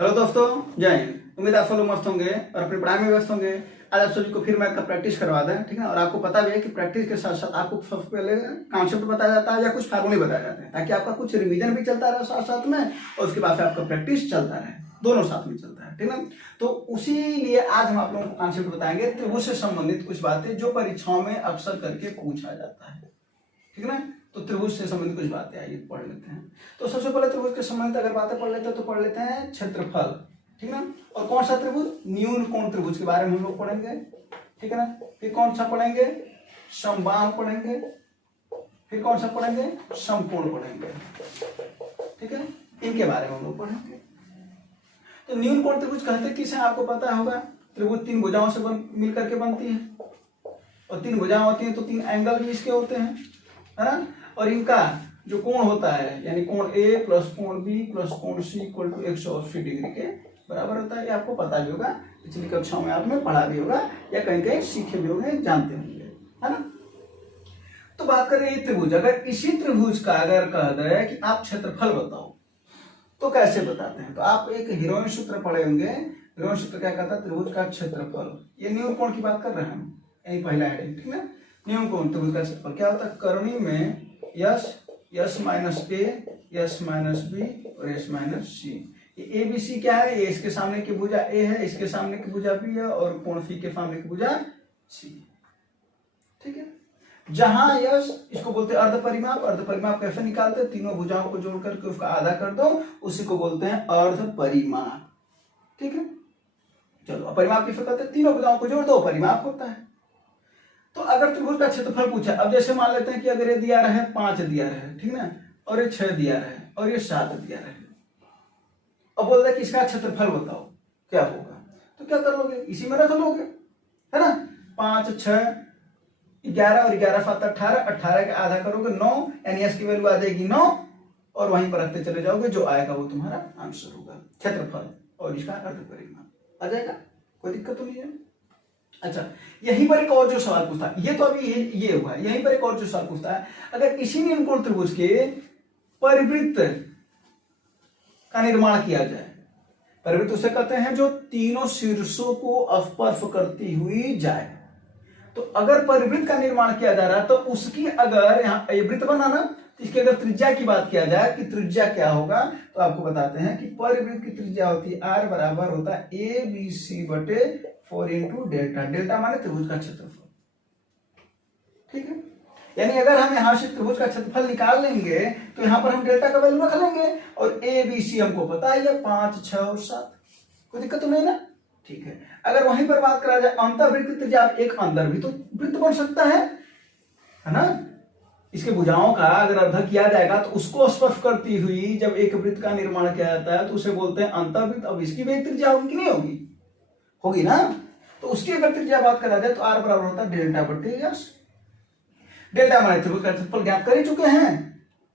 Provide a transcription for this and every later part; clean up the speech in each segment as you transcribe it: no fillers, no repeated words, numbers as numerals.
Hello दोस्तों, जय हिंद। उम्मीद आप सब लोग मस्त होंगे और अपनी पढ़ाई में व्यस्त होंगे। आज आप सभी को फिर मैथ का प्रैक्टिस करवा दें, ठीक है। और आपको पता भी है कि प्रैक्टिस के साथ साथ आपको सबसे पहले कॉन्सेप्ट बताया जाता है या कुछ फार्मूले बताए जाते हैं, ताकि आपका कुछ रिवीजन भी चलता रहे साथ साथ में, और उसके बाद से आपका प्रैक्टिस चलता रहे, दोनों साथ में चलता है, ठीक है। तो उसी लिए आज हम आप लोगों को कॉन्सेप्ट बताएंगे त्रिभुज से संबंधित कुछ बातें जो परीक्षाओं में अक्सर करके पूछा जाता है, ठीक है ना। तो त्रिभुज से संबंधित कुछ बातें आइए पढ़ लेते हैं। तो सबसे पहले त्रिभुज के संबंधित अगर बातें पढ़ लेते हैं तो पढ़ लेते हैं क्षेत्रफल, ठीक है ना। और कौन सा त्रिभुज? न्यून कोण त्रिभुज के बारे में हम लोग पढ़ेंगे, ठीक है ना। फिर कौन सा पढ़ेंगे? समबाहु पढ़ेंगे। फिर कौन सा पढ़ेंगे? समकोण पढ़ेंगे, ठीक है। इनके बारे में हम लोग पढ़ेंगे। तो न्यून कोण त्रिभुज कहते किसे आपको पता होगा। त्रिभुज तीन भुजाओं से मिलकर के बनती है, और तीन भुजाएं होती हैं तो तीन एंगल भी इसके होते हैं, है ना। और इनका जो कोण होता है, यानी कोण ए प्लस कोण बी प्लस कोण सी इक्वल टू 180 डिग्री के बराबर होता है। ये आपको पता भी होगा, पिछली कक्षाओं में आपने पढ़ा भी होगा या कहीं कहीं सीखे भी होंगे, जानते होंगे, है ना। तो बात करें ये त्रिभुज, अगर इसी त्रिभुज का अगर कह दे कि आप क्षेत्रफल बताओ तो कैसे बताते हैं। तो आप एक हीरोइन सूत्र पढ़े होंगे। हीरोइन सूत्र क्या कहता है? त्रिभुज का क्षेत्रफल। ये न्यून कोण की बात कर रहे हैं हम, यही पहला हेडिंग, ठीक है। न्यून कोण त्रिभुज का क्षेत्रफल क्या होता है? करुणी में यस माइनस ए, यस माइनस बी और यस माइनस सी। ये ए बी सी क्या है? ये इसके सामने की भुजा ए है, इसके सामने की भुजा बी है, और कोण फी के सामने की भुजा सी, ठीक है। जहां यस, इसको बोलते हैं अर्ध परिमाप। अर्ध परिमाप कैसे निकालते हैं? तीनों भुजाओं को जोड़ करके उसका आधा कर दो, उसी को बोलते हैं अर्ध परिमाप, ठीक है। चलो, परिमाप किसे कहते हैं? तीनों भुजाओं को जोड़ दो, परिमाप होता है। तो अगर त्रिभुज का क्षेत्रफल पूछा, अब जैसे मान लेते हैं कि अगर ये दिया रहे 5 दिया रहे, ठीक ना, और ये 6 दिया रहे और ये 7 दिया रहे, अब बोल रहे कि इसका क्षेत्रफल बताओ क्या होगा, तो क्या कर लोगे? इसी में रख लोगे, है ना। 5 6 11 और 11 7 18, 18 का आधा करोगे 9, यानी एस की वैल्यू आ जाएगी 9, और वहीं पर रखते चले जाओगे, जो आएगा वो तुम्हारा आंसर होगा, क्षेत्रफल और इसका अर्ध परिमाप आ जाएगा। कोई दिक्कत तो नहीं है। अच्छा, यहीं पर एक और जो सवाल पूछता है, ये तो अभी ये हुआ है, यहीं पर एक और जो सवाल पूछता है, अगर इसी न्यून कोण त्रिभुज के परिवृत्त का निर्माण किया जाए। परिवृत्त उसे कहते हैं जो तीनों शीर्षों को स्पर्श करती हुई जाए। तो अगर परिवृत्त का निर्माण किया जा रहा है तो उसकी अगर यहाँ वृत्त बनाना, तो इसकी अगर त्रिज्या की बात किया जाए कि त्रिज्या क्या होगा, तो आपको बताते हैं कि परिवृत्त की त्रिज्या होती है आर बराबर होता है ए बी सी बटे 4 इंटू डेल्टा। डेल्टा माने त्रिभुज का क्षेत्रफल, ठीक है। यानी अगर हम यहां से त्रिभुज का क्षेत्रफल निकाल लेंगे तो यहां पर हम डेल्टा का वैल्यू रख लेंगे, और ए बी सी हमको पता है 5 6 और 7, कोई दिक्कत तो नहीं ना, ठीक है। अगर वहीं पर बात करा जाए अंतर्वृत्त की त्रिज्या, एक अंदर भी तो वृत्त बन सकता है ना। इसके भुजाओं का अगर अर्ध किया जाएगा तो उसको स्पर्श करती हुई जब एक वृत्त का निर्माण किया जाता है तो उसे बोलते हैं अंतर्वृत्त। अब इसकी भी एक त्रिज्या होगी कि नहीं होगी? होगी ना। तो उसकी अगर त्रिज्या बात करा जाए तो आर बराबर होता है डेल्टा बटे यस। डेल्टा हमारे त्रिभुज का क्षेत्रफल ज्ञात कर ही चुके हैं,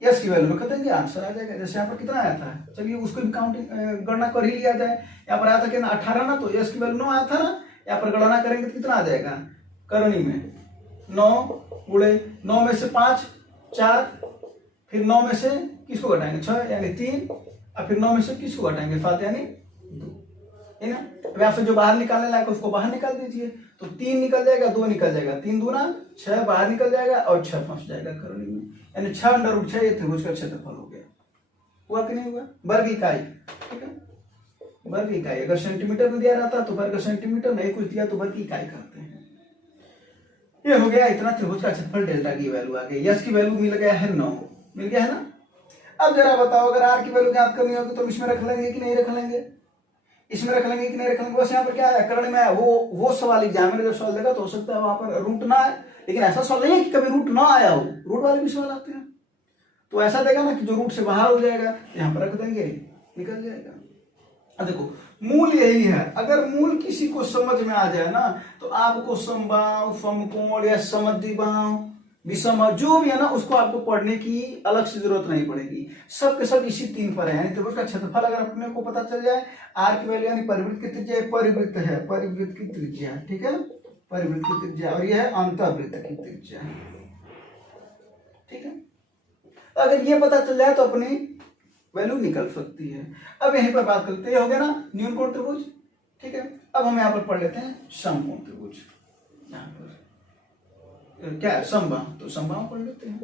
यस की वैल्यू रख देंगे, आंसर आ जाएगा। जैसे यहाँ पर कितना आया था, चलिए उसको भी काउंटिंग गणना कर ही लिया जाए। यहाँ पर आया था कि 18 ना, तो यस की वैल्यू 9 आया था ना। यहाँ पर गणना करेंगे तो कितना आ जाएगा? करनी में 9 गुणे 9 में से 5 4, फिर 9 में से किसको घटाएंगे 6 यानी 3, और फिर 9 में से किसको घटाएंगे 7 यानी 2, है ना। यहाँ से जो बाहर निकालने लायक उसको बाहर निकाल दीजिए, तो 3 निकल जाएगा, 2 निकल जाएगा, 3 दूना 6 बाहर निकल जाएगा और 6 फंस जाएगा करनी में, यानी 6√6 ये त्रिभुज का क्षेत्रफल हो गया। हुआ कि नहीं हुआ? वर्ग इकाई, ठीक है। वर्ग इकाई अगर सेंटीमीटर में दिया रहता तो वर्ग सेंटीमीटर, नहीं कुछ दिया तो वर्ग इकाई करते हैं। ये हो गया इतना त्रिभुज का क्षेत्रफल। डेल्टा की वैल्यू आ गई, यस की वैल्यू मिल गया है 9, मिल गया है ना। अब जरा बताओ, अगर आर की वैल्यू ज्ञात करनी होगी तो इसमें रख लेंगे कि नहीं रख लेंगे? इसमें रख लेंगे कि नहीं रख लेंगे? बस यहाँ पर क्या है, करने में वो सवाल एग्जाम में जब सवाल देगा तो हो सकता है वहां पर रूट ना आए, लेकिन ऐसा सवाल नहीं है कि कभी रूट ना आया हो, रूट वाले भी सवाल आते हैं। तो ऐसा देगा ना कि जो रूट से बाहर हो जाएगा, यहाँ पर रख देंगे, निकल जाएगा। अब देखो, मूल यही है। अगर मूल किसी को समझ में आ जाए ना तो आपको समबाहु, समकोण या समद्विबाहु, विषम जो भी है ना उसको आपको पढ़ने की अलग से जरूरत नहीं पड़ेगी। सब के सब इसी 3 पर है। यानी त्रिभुज का क्षेत्रफल अगर अपने को पता चल जाए, आर की वैल्यू यानी परिवृत्त की त्रिज्या, परिवृत्त है, परिवृत्त की त्रिज्या, ठीक है, परिवृत्त की त्रिज्या, और यह है अंतर्वृत्त की त्रिज्या, ठीक है। तो अगर ये पता चल जाए तो अपनी वैल्यू निकल सकती है। अब यहीं पर बात करते हैं, हो गया ना न्यून कोण त्रिभुज, ठीक है। अब हम यहाँ पर पढ़ लेते हैं समकोण त्रिभुज। यहाँ पर क्या है समबाहु, तो समबाहु पढ़ लेते हैं।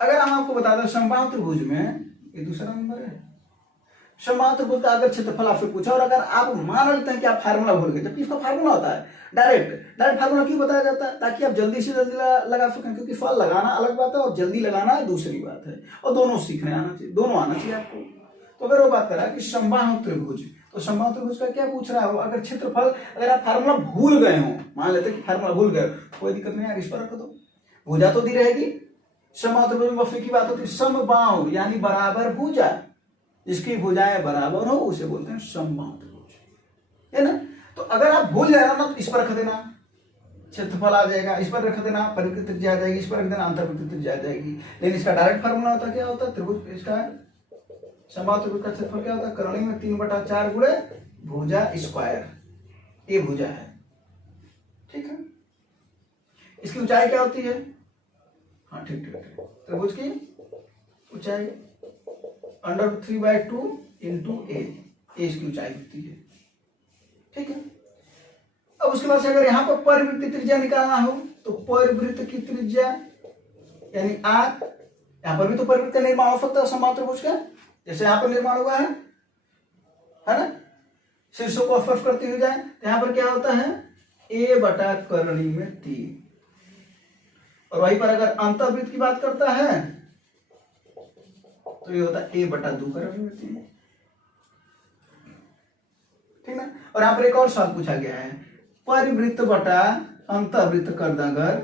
अगर हम आपको बता दें समबाहु त्रिभुज में, ये दूसरा नंबर है, समबाहु त्रिभुज का अगर क्षेत्रफल आपसे पूछा और अगर आप मान लेते हैं कि आप फार्मूला भूल गए, जबकि इसका फार्मूला होता है डायरेक्ट फार्मूला क्यों बताया जाता है, ताकि आप जल्दी से जल्दी लगा सकें, क्योंकि फल लगाना अलग बात है और जल्दी लगाना दूसरी बात है, और दोनों सीखने आना चाहिए, दोनों आना चाहिए आपको। तो अगर वो बात करा कि समबाहु त्रिभुज, तो समबाहु त्रिभुज का क्या पूछ रहा हो, अगर क्षेत्रफल, अगर आप फार्मूला भूल गए हो, मान लेते हैं कि फार्मूला भूल गए, कोई दिक्कत नहीं है, इस पर रख दो, भुजा तो दी रहेगी। समबाहु त्रिभुज में बस एक ही बात होती है, समबाहु यानी बराबर भुजा, जिसकी भुजाएं बराबर हो उसे बोलते हैं समबाहु त्रिभुज, है ना। तो अगर आप भूल जाएगा ना तो इस पर रख देना क्षेत्रफल आ जाएगा, इस पर रख देना परिवृत्त त्रिज्या आ जाएगी, इस पर रख देना अंतर्वृत्त त्रिज्या आ जाएगी। लेकिन इसका डायरेक्ट फार्मूला होता क्या होता है, त्रिभुज इसका समबाहु त्रिभुज का क्षेत्रफल क्या होता है, कर्ण में 3/4 गुणे भुजा स्क्वायर, ये भुजा है, ठीक है। इसकी ऊंचाई क्या होती है, हाँ ठीक ठीक ठीक, त्रिभुज की ऊंचाई √3/2 इंटू ए, इसकी ऊंचाई होती है, ठीक है। अब उसके बाद से अगर यहाँ पर परिवृत्त की त्रिज्या निकालना हो तो परिवृत्त की त्रिज्या यानी आर, यहाँ पर भी तो परिवृत्त का निर्माण हो सकता है समबाहु त्रिभुज का, जैसे यहाँ पर निर्माण हुआ है ना, शीर्षों को स्पर्श करती हुई जाए, तो यहाँ पर क्या होता है a/कर्णी में 3, और वहीं पर अगर अंतर्वृत्त की बात करता है तो ये होता है a/2 कर्णी में 3, ठीक ना। और यहाँ पर एक और सवाल पूछा गया है, परिवृत्त बटा अंतर्वृत्त कर दगर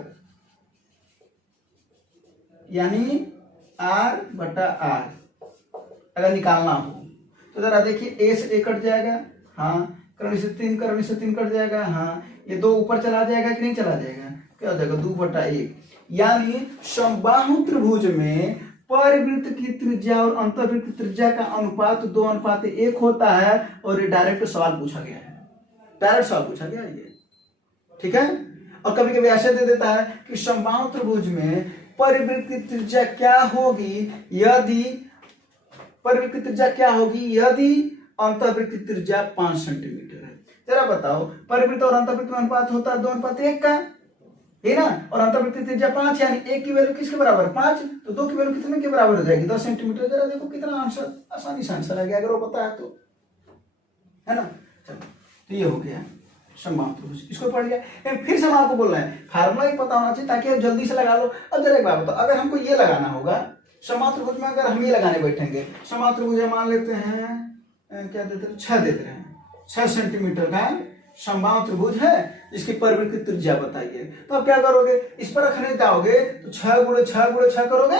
यानी r/r अगर निकालना हो तो जरा देखिए, a से a कट जाएगा, हाँ, कर्णी से 3 कट जाएगा, हाँ, ये 2 ऊपर चला जाएगा कि नहीं चला जाएगा, क्या हो जाएगा 2/1। यानी समबाहु त्रिभुज में परिवृत्त की त्रिज्या और अंतर्वृत्त त्रिज्या का अनुपात 2:1 होता है, और ये डायरेक्ट सवाल पूछा गया है, डायरेक्ट सवाल पूछा गया है ये, ठीक है। और कभी कभी ऐसे दे देता है कि समबाहु त्रिभुज में परिवृत्त की त्रिज्या क्या होगी यदि, परिवृत्त की त्रिज्या क्या होगी यदि अंतर्वृत्त की त्रिज्या 5 सेंटीमीटर है। जरा बताओ, परिवृत्त और अंतर्वृत्त में अनुपात होता है 2:1 का, है ना, और अंतर्वृत्त की त्रिज्या 5, यानी 1 की वैल्यू किसके बराबर 5, तो 2 की वैल्यू कितने के बराबर हो जाएगी 10 सेंटीमीटर। जरा देखो कितना आंसर, आसानी से आंसर आ गया अगर वो पता है तो, है ना। चलो, तो ये हो गया समबाहु त्रिभुज, इसको पढ़ लिया। फिर से हम आपको बोल रहे हैं फार्मूला ही पता होना चाहिए ताकि आप जल्दी से लगा लो। अब जरा एक बात बताओ, अगर हमको ये लगाना होगा समबाहु त्रिभुज में, अगर हम ये लगाने बैठेंगे, समबाहु त्रिभुज मान लेते हैं क्या देते हैं 6 देते हैं, 6 सेंटीमीटर का समबाहु त्रिभुज है, जिसकी परिवृत्त की त्रिज्या बताइए, तो आप क्या करोगे, इस पर रखने जाओगे तो 6 × 6 × 6 करोगे,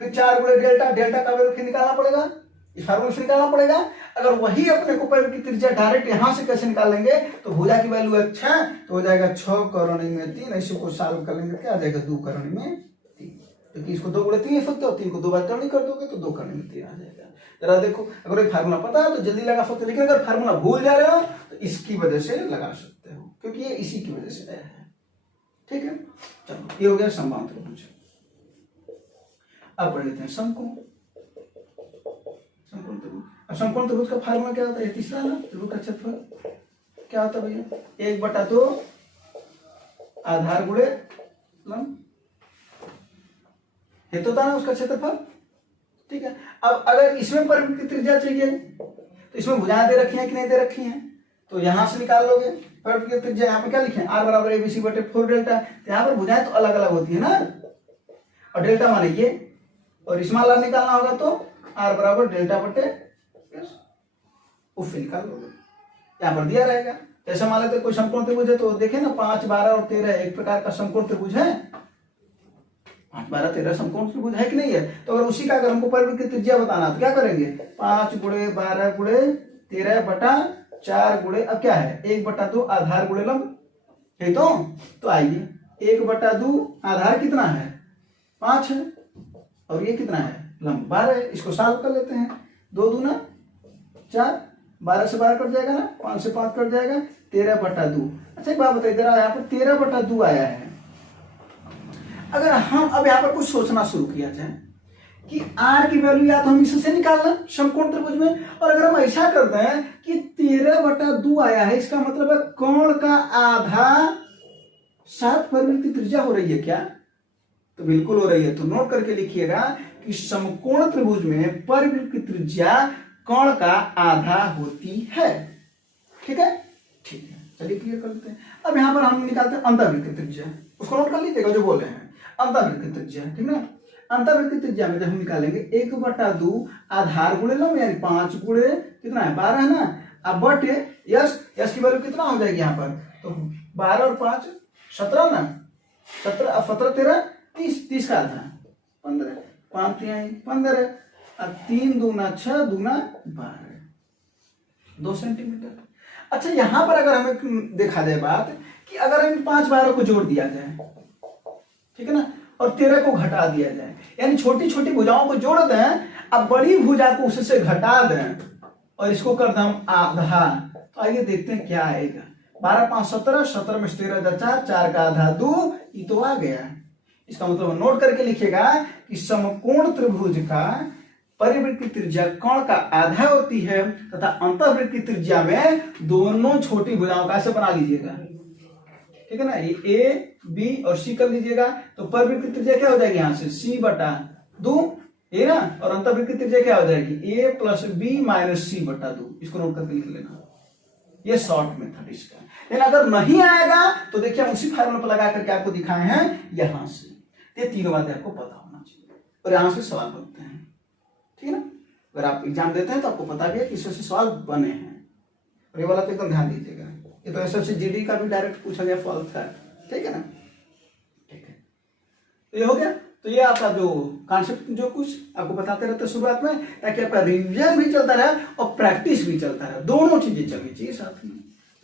फिर 4 × डेल्टा, डेल्टा का वैल्यू फिर निकालना पड़ेगा, इस फार्मूले से निकालना पड़ेगा। अगर वही अपने को परिवृत्त की त्रिज्या डायरेक्ट यहां से कैसे निकालेंगे, तो भुजा की वैल्यू है 6, तो हो जाएगा 6 कर्णी में 3, ऐसे को सॉल्व कर लेंगे क्या आ जाएगा 2 कर्णी में 3, क्योंकि इसको 2 × 3 लिख सकते हो, 3 को 2 बार कर्णी कर दोगे तो 2 कर्णी में 3 आ जाएगा। जरा देखो, अगर ये फार्मूला पता है तो जल्दी लगा सकते हो, लेकिन अगर फार्मूला भूल जा रहे हो तो इसकी वजह से लगा सकते हो, क्योंकि ये इसी की वजह से आया है, ठीक है। चलो, ये हो गया समबाहु त्रिभुज। अब पढ़ लेते हैं समकोण त्रिभुज। अब समकोण त्रिभुज का फार्मूला क्या होता है, तीसरा ना, त्रिभुज का क्षेत्रफल क्या होता है भैया, 1/2 आधार गुणे लंब, ये तो था ना उसका क्षेत्रफल, ठीक है। अब अगर इसमें परिवृत्त की त्रिज्या चाहिए तो इसमें भुजाएं दे रखी हैं कि नहीं दे रखी हैं, तो यहां से निकाल लोगे परिवृत्त की त्रिज्या। यहाँ पे क्या लिखे, r = ABC/4 डेल्टा, तो यहाँ पर भुजाएं तो अलग अलग होती है ना, और डेल्टा माने ये, और इसमें अलग निकालना होगा तो r = डेल्टा/, उफ निकाल लोगे, यहाँ पर दिया रहेगा। जैसे मान लेते कोई समकोण त्रिभुज है तो देखे ना 5, 12 और 13 एक प्रकार का समकोण त्रिभुज है, 5, 12, 13 समकोण त्रिभुज है कि नहीं है। तो अगर उसी का अगर हमको परिवृत्त की त्रिज्या बताना तो क्या करेंगे, 5 × 12 × 13/4 गुणे, अब क्या है 1/2 आधार गुणे लंब, है तो आइए 1/2 आधार कितना है 5 है, और ये कितना है लंब 12 है, इसको सॉल्व कर लेते हैं। 2 दूना 4, 12 से 12 कट जाएगा ना, 5 से 5 कट जाएगा, 13/2। अच्छा एक बात बताइए, जरा यहाँ पर 13/2 आया है, अगर हम अब यहाँ पर कुछ सोचना शुरू किया जाए, कि r की वैल्यू या तो हम इससे निकालना समकोण त्रिभुज में, और अगर हम ऐसा करते हैं कि 13/2 आया है, इसका मतलब है कोण का आधा 7 परिवृत्त की त्रिज्या हो रही है क्या? तो बिल्कुल हो रही है। तो नोट करके लिखिएगा कि समकोण त्रिभुज में परिवृत्त की त्रिज्या कोण का आधा होती है। ठीक है, ठीक है, चलिए क्लियर कर लेते हैं। अब यहाँ पर हम निकालते हैं अंतर्वृत्त की त्रिज्या, उसको नोट कर लीजिएगा जो बोल रहे हैं, अंतर्वृत्त की त्रिज्या। ठीक ना, अंतर्वृत्त की त्रिज्या में जब हम निकालेंगे 1/2 आधार गुणे लंब यानी 5 गुणे कितना है 12 है ना, अब बटे यस, यस की वैल्यू कितना हो जाएगी यहाँ पर, तो 12 और 5 17 ना, 17 17 13 30, 30 का आधा 15, 5 3 15 और 3 दूना 6 दूना 12, 2 सेंटीमीटर। अच्छा, यहां पर अगर हमें देखा जाए बात कि अगर हम 5 12 को जोड़ दिया जाए, ठीक है ना, और 13 को घटा दिया जाए, यानी छोटी छोटी भुजाओं को जोड़ दें, अब बड़ी भुजा को उससे घटा दें और इसको कर दें हम आधा, तो आइए देखते हैं क्या आएगा। 12 5 17, 17 में 13 4, 4 का आधा 2, ये तो आ गया। इसका मतलब नोट करके लिखिएगा कि समकोण त्रिभुज का परिवृत्त की त्रिज्या कोण का आधा होती है तथा अंतःवृत्त की त्रिज्या में दोनों छोटी भुजाओं का ऐसे बना लीजिएगा, ठीक है ना, ये ए बी और सी कर लीजिएगा, तो परिवृत्त की त्रिज्या क्या हो जाएगी यहाँ से c/2 ये ना, और अंतःवृत्त की त्रिज्या क्या हो जाएगी a + b - c/2। इसको नोट करके लिख लेना, ये शॉर्ट मेथड इसका। लेकिन अगर नहीं आएगा तो देखिए हम उसी फार्मूला पर लगा करके आपको दिखाए हैं यहां से। ये तीनों बातें आपको पता होना चाहिए और यहां से सवाल बनते हैं, ठीक है ना। अगर आप एग्जाम देते हैं तो आपको पता भी है कि इससे सवाल बने हैं, और ये वाला तो एकदम ध्यान दीजिएगा, ये तो एसएससी जीडी का भी डायरेक्ट पूछा गया फॉल्ट था, ठीक है ना। ठीक है, तो ये हो गया। तो ये आपका जो कॉन्सेप्ट जो कुछ आपको बताते रहते शुरुआत में, ताकि आपका रिवीजन भी चलता रहे और प्रैक्टिस भी चलता रहे, दोनों चीजें चलनी चाहिए साथ में।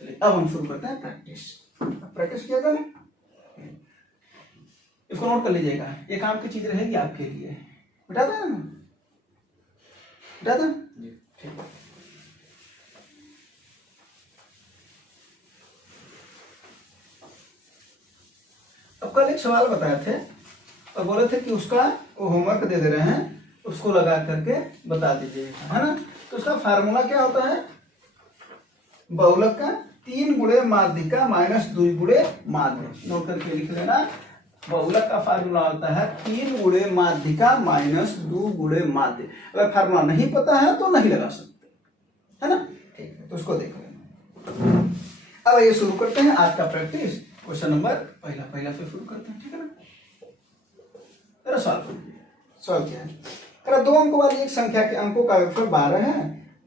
चलिए अब हम शुरू करते हैं प्रैक्टिस। प्रैक्टिस किया जाए, इसको नोट कर लीजिएगा, ये काम की चीज रहेगी आपके लिए। बता दें ना, बता दें, ठीक है। अब कल एक सवाल बताए थे और बोले थे कि उसका वो होमवर्क दे दे रहे हैं, उसको लगा करके बता दीजिए, है ना। तो उसका फार्मूला क्या होता है, बहुलक का 3 गुणे माध्यिका माइनस 2 गुणे माध्य। नोट करके लिख लेना, बहुलक का फार्मूला होता है 3 गुणे माध्यिका माइनस 2 गुणे माध्य। अगर फार्मूला नहीं पता है तो नहीं लगा सकते, है ना। ठीक है, तो उसको देख लेना। अब ये शुरू करते हैं आज का प्रैक्टिस। क्वेश्चन नंबर पहला से शुरू करते हैं, ठीक है ना। तेरा सवाल क्या है, अगर 2 अंकों वाली एक संख्या के अंकों का योगफल 12 है,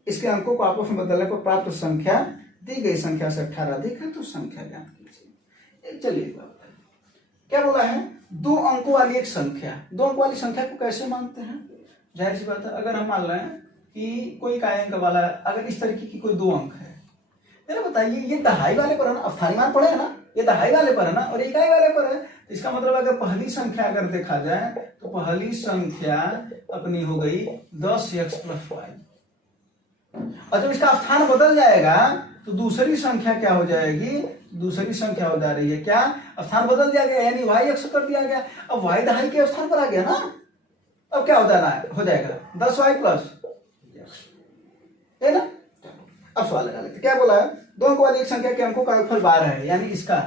इसके अंकों को आपस में बदलने पर प्राप्त संख्या दी गई संख्या से 18 अधिक है, तो संख्या ज्ञात कीजिए। चलिए क्या बोला है, 2 अंकों वाली एक संख्या। 2 अंकों वाली संख्या को कैसे मानते हैं, जाहिर सी बात है, अगर हम मान रहे हैं कि कोई काय अंक वाला, अगर इस तरीके की कोई 2 अंक है, बताइए ये दहाई वाले पर है ना, अवस्थानुमान पढ़े है ना, ये दहाई वाले पर है ना और इकाई वाले पर है, तो इसका मतलब अगर पहली संख्या अगर देखा जाए तो पहली संख्या अपनी हो गई 10x + y, और जब इसका स्थान बदल जाएगा तो दूसरी संख्या क्या हो जाएगी, दूसरी संख्या हो जा रही है क्या, स्थान बदल दिया गया, यानी y x कर दिया गया। अब y दहाई के स्थान पर आ गया ना, अब क्या हो जाएगा 10y + है ना। अब सवाल लगा लेते, क्या बोला है, 2 अंकों वाली एक संख्या के अंकों का योगफल 12 है, यानी इसका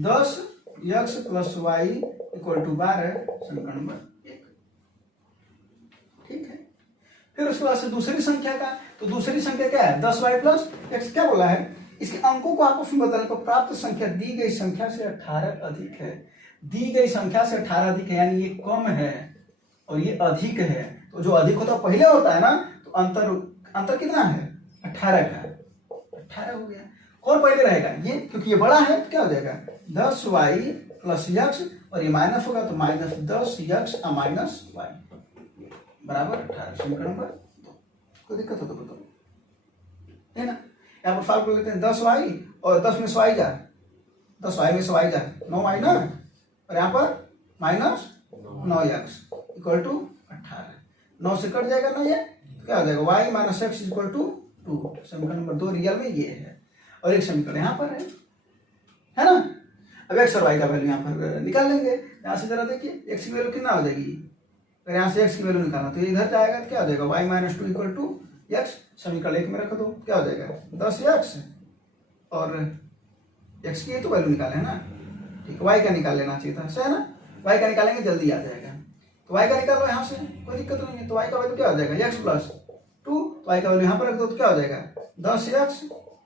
10x + y = 12, समीकरण नंबर 1। ठीक है, फिर उसके बाद से दूसरी संख्या का, तो दूसरी संख्या क्या है 10y + x। क्या बोला है, इसके अंकों को आपस में बदलने पर प्राप्त संख्या दी गई संख्या से 18 अधिक है। दी गई संख्या से 18 अधिक है, यानी ये कम है और ये अधिक है। तो जो अधिक होता पहले होता है ना, तो अंतर कितना है 18 का, 18 हो गया। कौन पहले रहेगा, ये, क्योंकि ये बड़ा है तो क्या हो जाएगा 10y + x, और ये माइनस होगा तो -10x - y बराबर 18, समीकरण नंबर 2। कोई दिक्कत हो तो बताओ, है ना। यहाँ पर सॉल्व कर लेते हैं, 10y और 10 में से y जा, 10y में से y जा 9y ना, और यहाँ पर -9x = 18, 9 से कट जाएगा ना, ये क्या हो जाएगा y - x = 2, समीकरण नंबर 2 रियल में ये है, और एक समीकरण यहाँ पर है ना। अब x और y का वैल्यू यहाँ पर निकाल लेंगे। यहाँ से जरा देखिए x की वैल्यू कितना हो जाएगी अगर यहाँ से x की वैल्यू निकालना तो ये इधर जाएगा तो क्या हो जाएगा y minus 2 equal to x, समीकरण 1 में रख दो, क्या हो जाएगा 10x, और x की तो वैल्यू निकाले है ना, ठीक, y का निकाल लेना चाहिए था, सही है ना, y का निकालेंगे जल्दी आ जाएगा, तो y का निकालो यहाँ से, कोई दिक्कत नहीं है, तो y का वैल्यू क्या हो जाएगा x प्लस 2, तो y का वैल्यू यहाँ पर रख दो तो क्या हो जाएगा 10x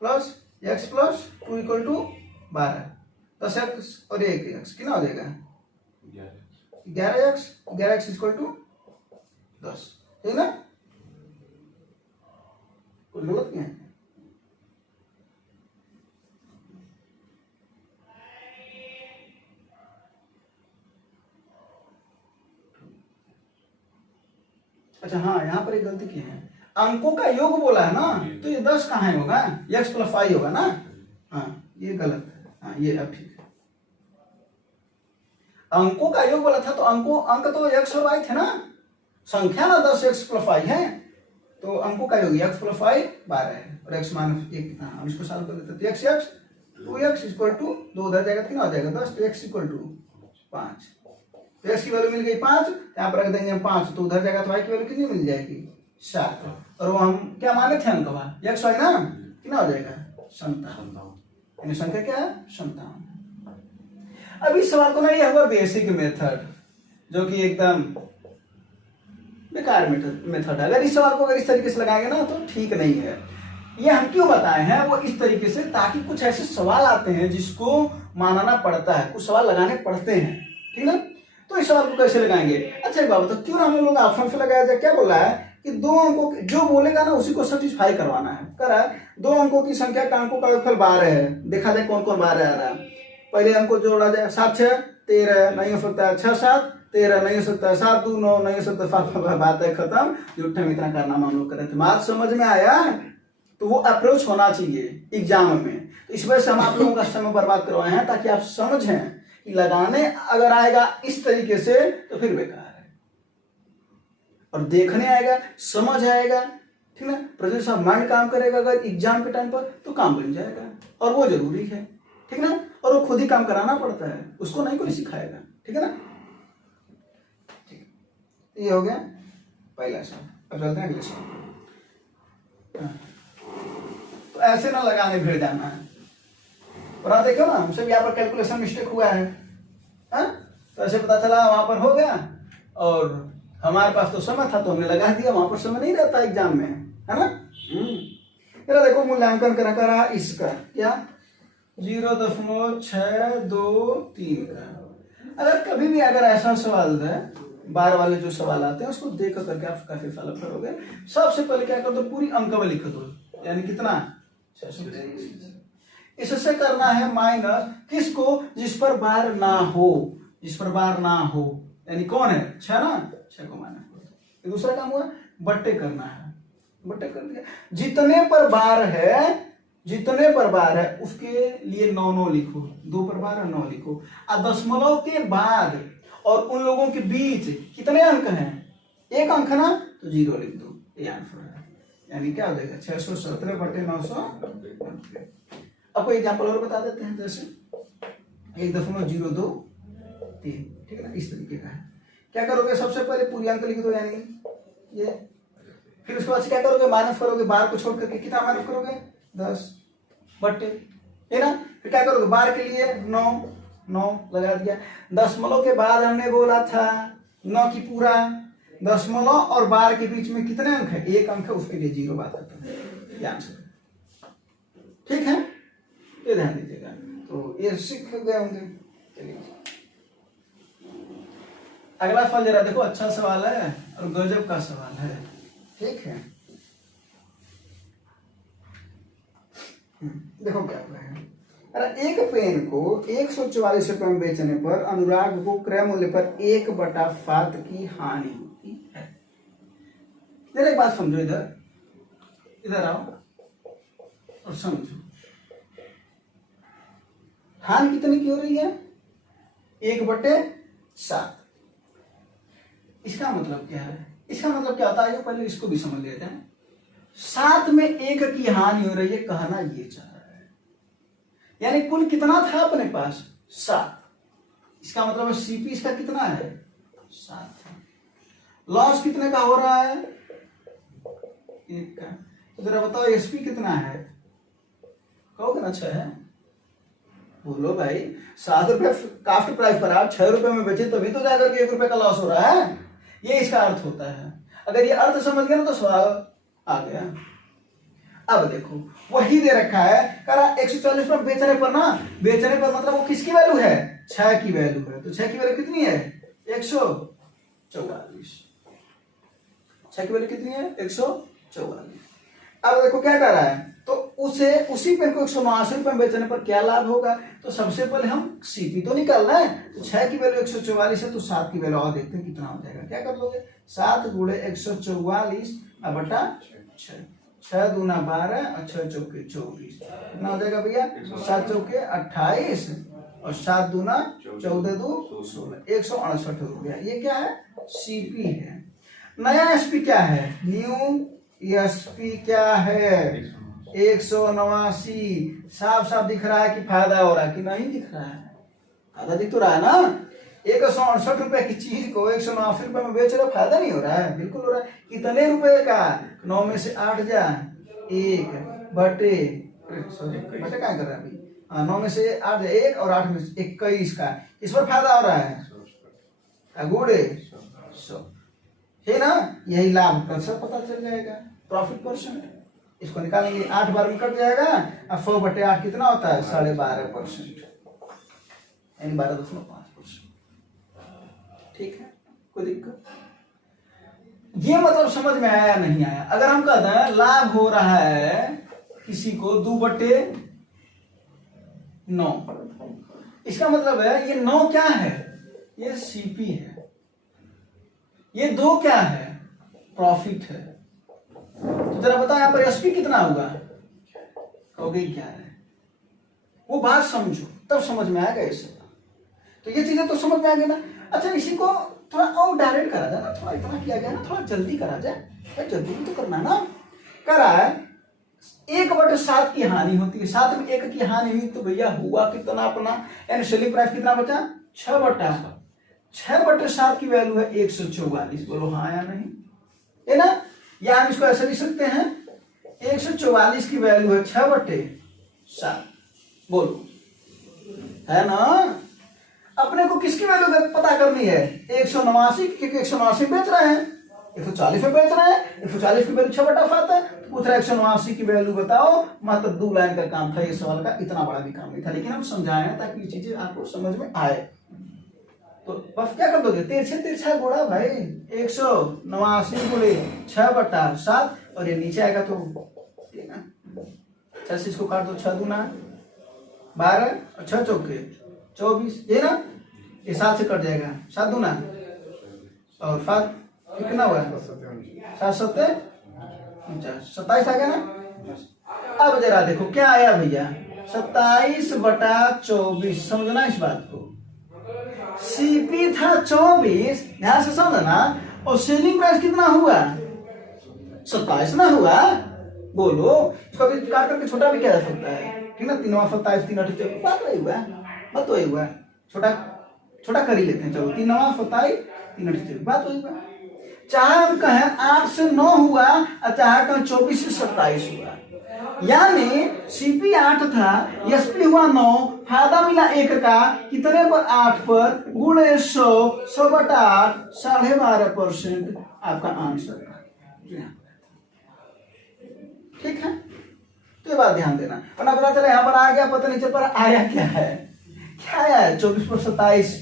plus x plus 2 equal to 12, 10x और 1x कितना हो जाएगा 11x, 11x इक्वल टू 10, ठीक ना, कुछ गलत नहीं है। अच्छा हाँ, यहाँ पर एक गलती की है, अंकों का योग बोला है ना, तो ये 10 कहाँ होगा, x प्लस 5 होगा ना, हाँ ये गलत है, हाँ ये अब ठीक है, अंकों का योग बोला था तो अंक तो x और y थे ना, संख्या ना 10x प्लस 5 है, तो अंकों का योग x प्लस 5 12 है और x माइनस 1 कितना, हम इसको सॉल्व कर देते हैं, तो x 2x इक्वल टू 2 उधर जाएगा कितना हो जाएगा 10, तो x इक्वल टू 5, तो x की वैल्यू मिल गई 5, यहाँ पर रख देंगे 5, तो उधर जाएगा तो y की वैल्यू कितनी मिल जाएगी 7, और वो हम क्या माने थे अंक x y ना, कितना हो जाएगा 57, यानी संख्या क्या है 57। अब इस सवाल को ना, ये हुआ बेसिक मेथड जो कि एकदम बेकार मेथड है, अगर इस सवाल को अगर इस तरीके से लगाएंगे ना तो ठीक नहीं है। ये हम क्यों बताए हैं वो इस तरीके से, ताकि कुछ ऐसे सवाल आते हैं जिसको मानना पड़ता है, कुछ सवाल लगाने पड़ते हैं, ठीक ना, तो इस सवाल को कैसे लगाएंगे। अच्छा एक बात बताओ, क्यों हम लोग ऑप्शन से लगाया जाए, क्या बोला है कि 2 अंकों जो बोलेगा ना उसी को सेटिस्फाई करवाना है, कह रहा है 2 अंकों की संख्या का अंकों का योगफल 12 है, देखा जाए कौन कौन 12 आ रहा है, पहले अंक को जोड़ा जाए 7 6 13, नहीं हो सकता है 6 7 13, नहीं हो सकता है 7 2 9, नहीं हो सकता 7, बात है खत्म, झूठे में इतना कारनामा हम लोग कर रहे थे, बात समझ में आया, तो वो अप्रोच होना चाहिए एग्जाम में, तो इस वजह से हम आप लोगों का समय बर्बाद करवाए हैं ताकि आप समझें कि लगाने अगर आएगा इस तरीके से तो फिर बेकार है, और देखने आएगा समझ आएगा, ठीक ना, प्रेजेंस ऑफ माइंड काम करेगा अगर एग्जाम के टाइम पर तो काम बन जाएगा, और वो जरूरी है, ठीक ना, और वो खुद ही काम कराना पड़ता है, उसको नहीं कोई सिखाएगा, ठीक है ना, ठीक, ये हो गया पहला सवाल। अब चलते हैं अगले सवाल। तो ऐसे ना लगाने भिड़ जाना है, और आप देखो ना हमसे भी यहाँ पर कैलकुलेशन मिस्टेक हुआ है, तो ऐसे पता चला वहां पर हो गया, और हमारे पास तो समय था तो हमने लगा दिया, वहां पर समय नहीं रहता एग्जाम में, है ना। मेरा देखो मूल्यांकन करा इसका क्या 0.623 का, अगर कभी भी अगर ऐसा सवाल है, बार वाले जो सवाल आते हैं उसको देख करके आप काफी फॉलो करोगे। सबसे पहले क्या कर दो, पूरी अंक लिख दो, यानी कितना 623, इससे करना है माइनस किसको, जिस पर बार ना हो, जिस पर बार ना हो, यानी कौन है 6 ना, 6 को माइनस कर दो। दूसरा काम हुआ बट्टे करना है, बट्टे कर दिया, जितने पर बार है, जितने पर बार है उसके लिए 9 9 लिखो, 2 पर बार है 9 लिखो, और दशमलव के बाद और उन लोगों के बीच कितने अंक हैं, 1 अंक ना, तो 0 लिख दो, ये आंसर है, यानी क्या हो जाएगा 617 बटे 990। आपको एग्जाम्पल और बता देते हैं, जैसे 1.023, ठीक है ना, इस तरीके का है। क्या करोगे, सबसे पहले पूरी अंक लिख दो, यानी ये, फिर उसके बाद क्या करोगे, माइनस करोगे, बार को छोड़ करके कितना माइनस करोगे 10 बट्टे, है ना, फिर क्या करोगे, बार के लिए 9 9 लगा दिया, दशमलव के बाद हमने बोला था 9 की पूरा, दशमलव और बार के बीच में कितने अंक है, 1 अंक है, उसके लिए 0 बात करता है, ये आंसर, ठीक है, ये ध्यान दीजिएगा, तो ये सीख गए होंगे। चलिए अगला सवाल जरा देखो, अच्छा सवाल है और गजब का सवाल है, ठीक है, देखो क्या हुआ है, अरे एक पेन को 144 रुपए में बेचने पर अनुराग को क्रय मूल्य पर 1/7 की हानि होती है। जरा एक बात समझो, इधर इधर आओ और समझो, हानि कितने की हो रही है 1/7, इसका मतलब क्या है, इसका मतलब क्या होता है, पहले इसको भी समझ लेते हैं। 7 में 1 की हानि हो रही है, कहना ये चाह रहा है, यानी कुल कितना था अपने पास 7, इसका मतलब सीपी इसका कितना है 7, लॉस कितने का हो रहा है? 1 का। तो जरा बताओ एसपी कितना है? कहोगे ना 6 है। बोलो भाई, 7 रुपए कास्ट प्राइस पर आप 6 रुपए में बेचे तभी तो जाकर के 1 रुपए का लॉस हो रहा है। ये इसका अर्थ होता है। अगर ये अर्थ समझ गया ना तो सवाल आ गया। अब देखो वही दे रखा है, कह रहा 140 पर बेचने पर ना, बेचने पर मतलब वो किसकी वैल्यू है? 6 की वैल्यू है। तो 6 की वैल्यू कितनी है? 144। 6 की वैल्यू कितनी है? 144। अब देखो क्या कर रहा है, तो उसी पेन को 189 रुपए में बेचने पर क्या लाभ होगा? तो सबसे पहले हम सीपी तो निकालना है। तो 6 की वैल्यू 144 है, तो 7 की वैल्यू और देखते हैं कितना हो जाएगा। क्या कर लोगे? 7 गुणे 144 बटा 6। 6 दूना 12 और 6 चौके 24। कितना हो जाएगा भैया? 7 चौके 28 और 7 दूना 14 दो 16। 168 रुपया। ये क्या है? सीपी है। नया एसपी क्या है? न्यू एसपी क्या है? 189। साफ साफ दिख रहा है कि फायदा हो रहा है कि नहीं दिख रहा है? फायदा दिख तो रहा है ना। 168 रुपए की चीज को 189 रुपए में बेच रहे हो, फायदा नहीं हो रहा है? बिल्कुल हो रहा है। कितने रुपए का? 9 में से 8 जा 1 बटे, सॉरी बटे क्या कर रहा है अभी? 9 में से 8 जा 1 और 8 में से 21 का। इस पर फायदा हो रहा है। गुड है ना। यही लाभ प्रतिशत पता चल जाएगा, प्रॉफिट परसेंट। इसको निकालेंगे, 8 बार में कट जाएगा। अब 100 बटे 8 कितना होता है? 12.5%, यानी 12.5%। ठीक है, कोई दिक्कत? ये मतलब समझ में आया नहीं आया? अगर हम कहते हैं लाभ हो रहा है किसी को 2/9, इसका मतलब है ये 9 क्या है? ये सीपी है। ये 2 क्या है? प्रॉफिट है। तो जरा बताओ यहाँ पर एसपी कितना होगा? कहोगे 11। वो बात समझो तब समझ में आएगा ये सब। तो ये चीजें तो समझ में आ गई ना। अच्छा, इसी को थोड़ा और डायरेक्ट करा जाए ना, थोड़ा इतना किया गया ना, थोड़ा जल्दी करा जाए। जल्दी भी तो करना ना। करा है 1/7 की हानि होती है। 7 में 1 की हानि हुई तो भैया हुआ कितना अपना? यानी सेलिंग प्राइस कितना बचा? 6/7 की वैल्यू है 144। बोलो हाँ या नहीं? है ना। या हम इसको ऐसे लिख सकते हैं, 144 की वैल्यू है 6/7। बोलो है ना। अपने को किसकी वैल्यू पता करनी है? 189, क्योंकि 189 बेच रहे हैं, 140 में बेच रहे हैं। 140 की वैल्यू 6/7 है। तो पूछ रहा है 189 की वैल्यू बताओ। मात्र 2 लाइन का काम था ये सवाल का, इतना बड़ा भी काम नहीं था, लेकिन हम समझाएं ताकि ये चीजें आपको समझ में आए। तो बस क्या कर दोगे? तिरछा घोड़ा भाई, 189 गुणे 6/7 और ये नीचे आएगा तो ठीक है। 6 से इसको काट दो, 6 दूना 12 और 6 चौके 24, ये ना। ये 7 से कट जाएगा, 7 दूना और 7 कितना हुआ? 7 7 27 आ गया ना। अब जरा देखो क्या आया भैया? 27/24। समझना इस बात को। सीपी था 24, ध्यान से समझना। और सेलिंग प्राइस कितना हुआ? 27 ना हुआ? बोलो, इसको भी काट करके छोटा भी किया जा सकता है, ठीक ना। 3 27 3 28 बात वही हुआ, बात वही हुआ। छोटा छोटा कर ही लेते हैं, चलो। 3 27 3 28 बात वही हुआ। चाहे हम कहें 8 से 9 हुआ और चाहे कहें 24 से 27 हुआ, यानी सीपी 8 था, एसपी हुआ 9, फायदा मिला 1 का। कितने पर? 8 पर। गुणे 100/8, 12.5% आपका आंसर। ठीक है, तो ये बात ध्यान देना, वरना पता चला यहाँ पर आ गया, पता नहीं चल पर आया क्या है। क्या आया है? 24 पर 27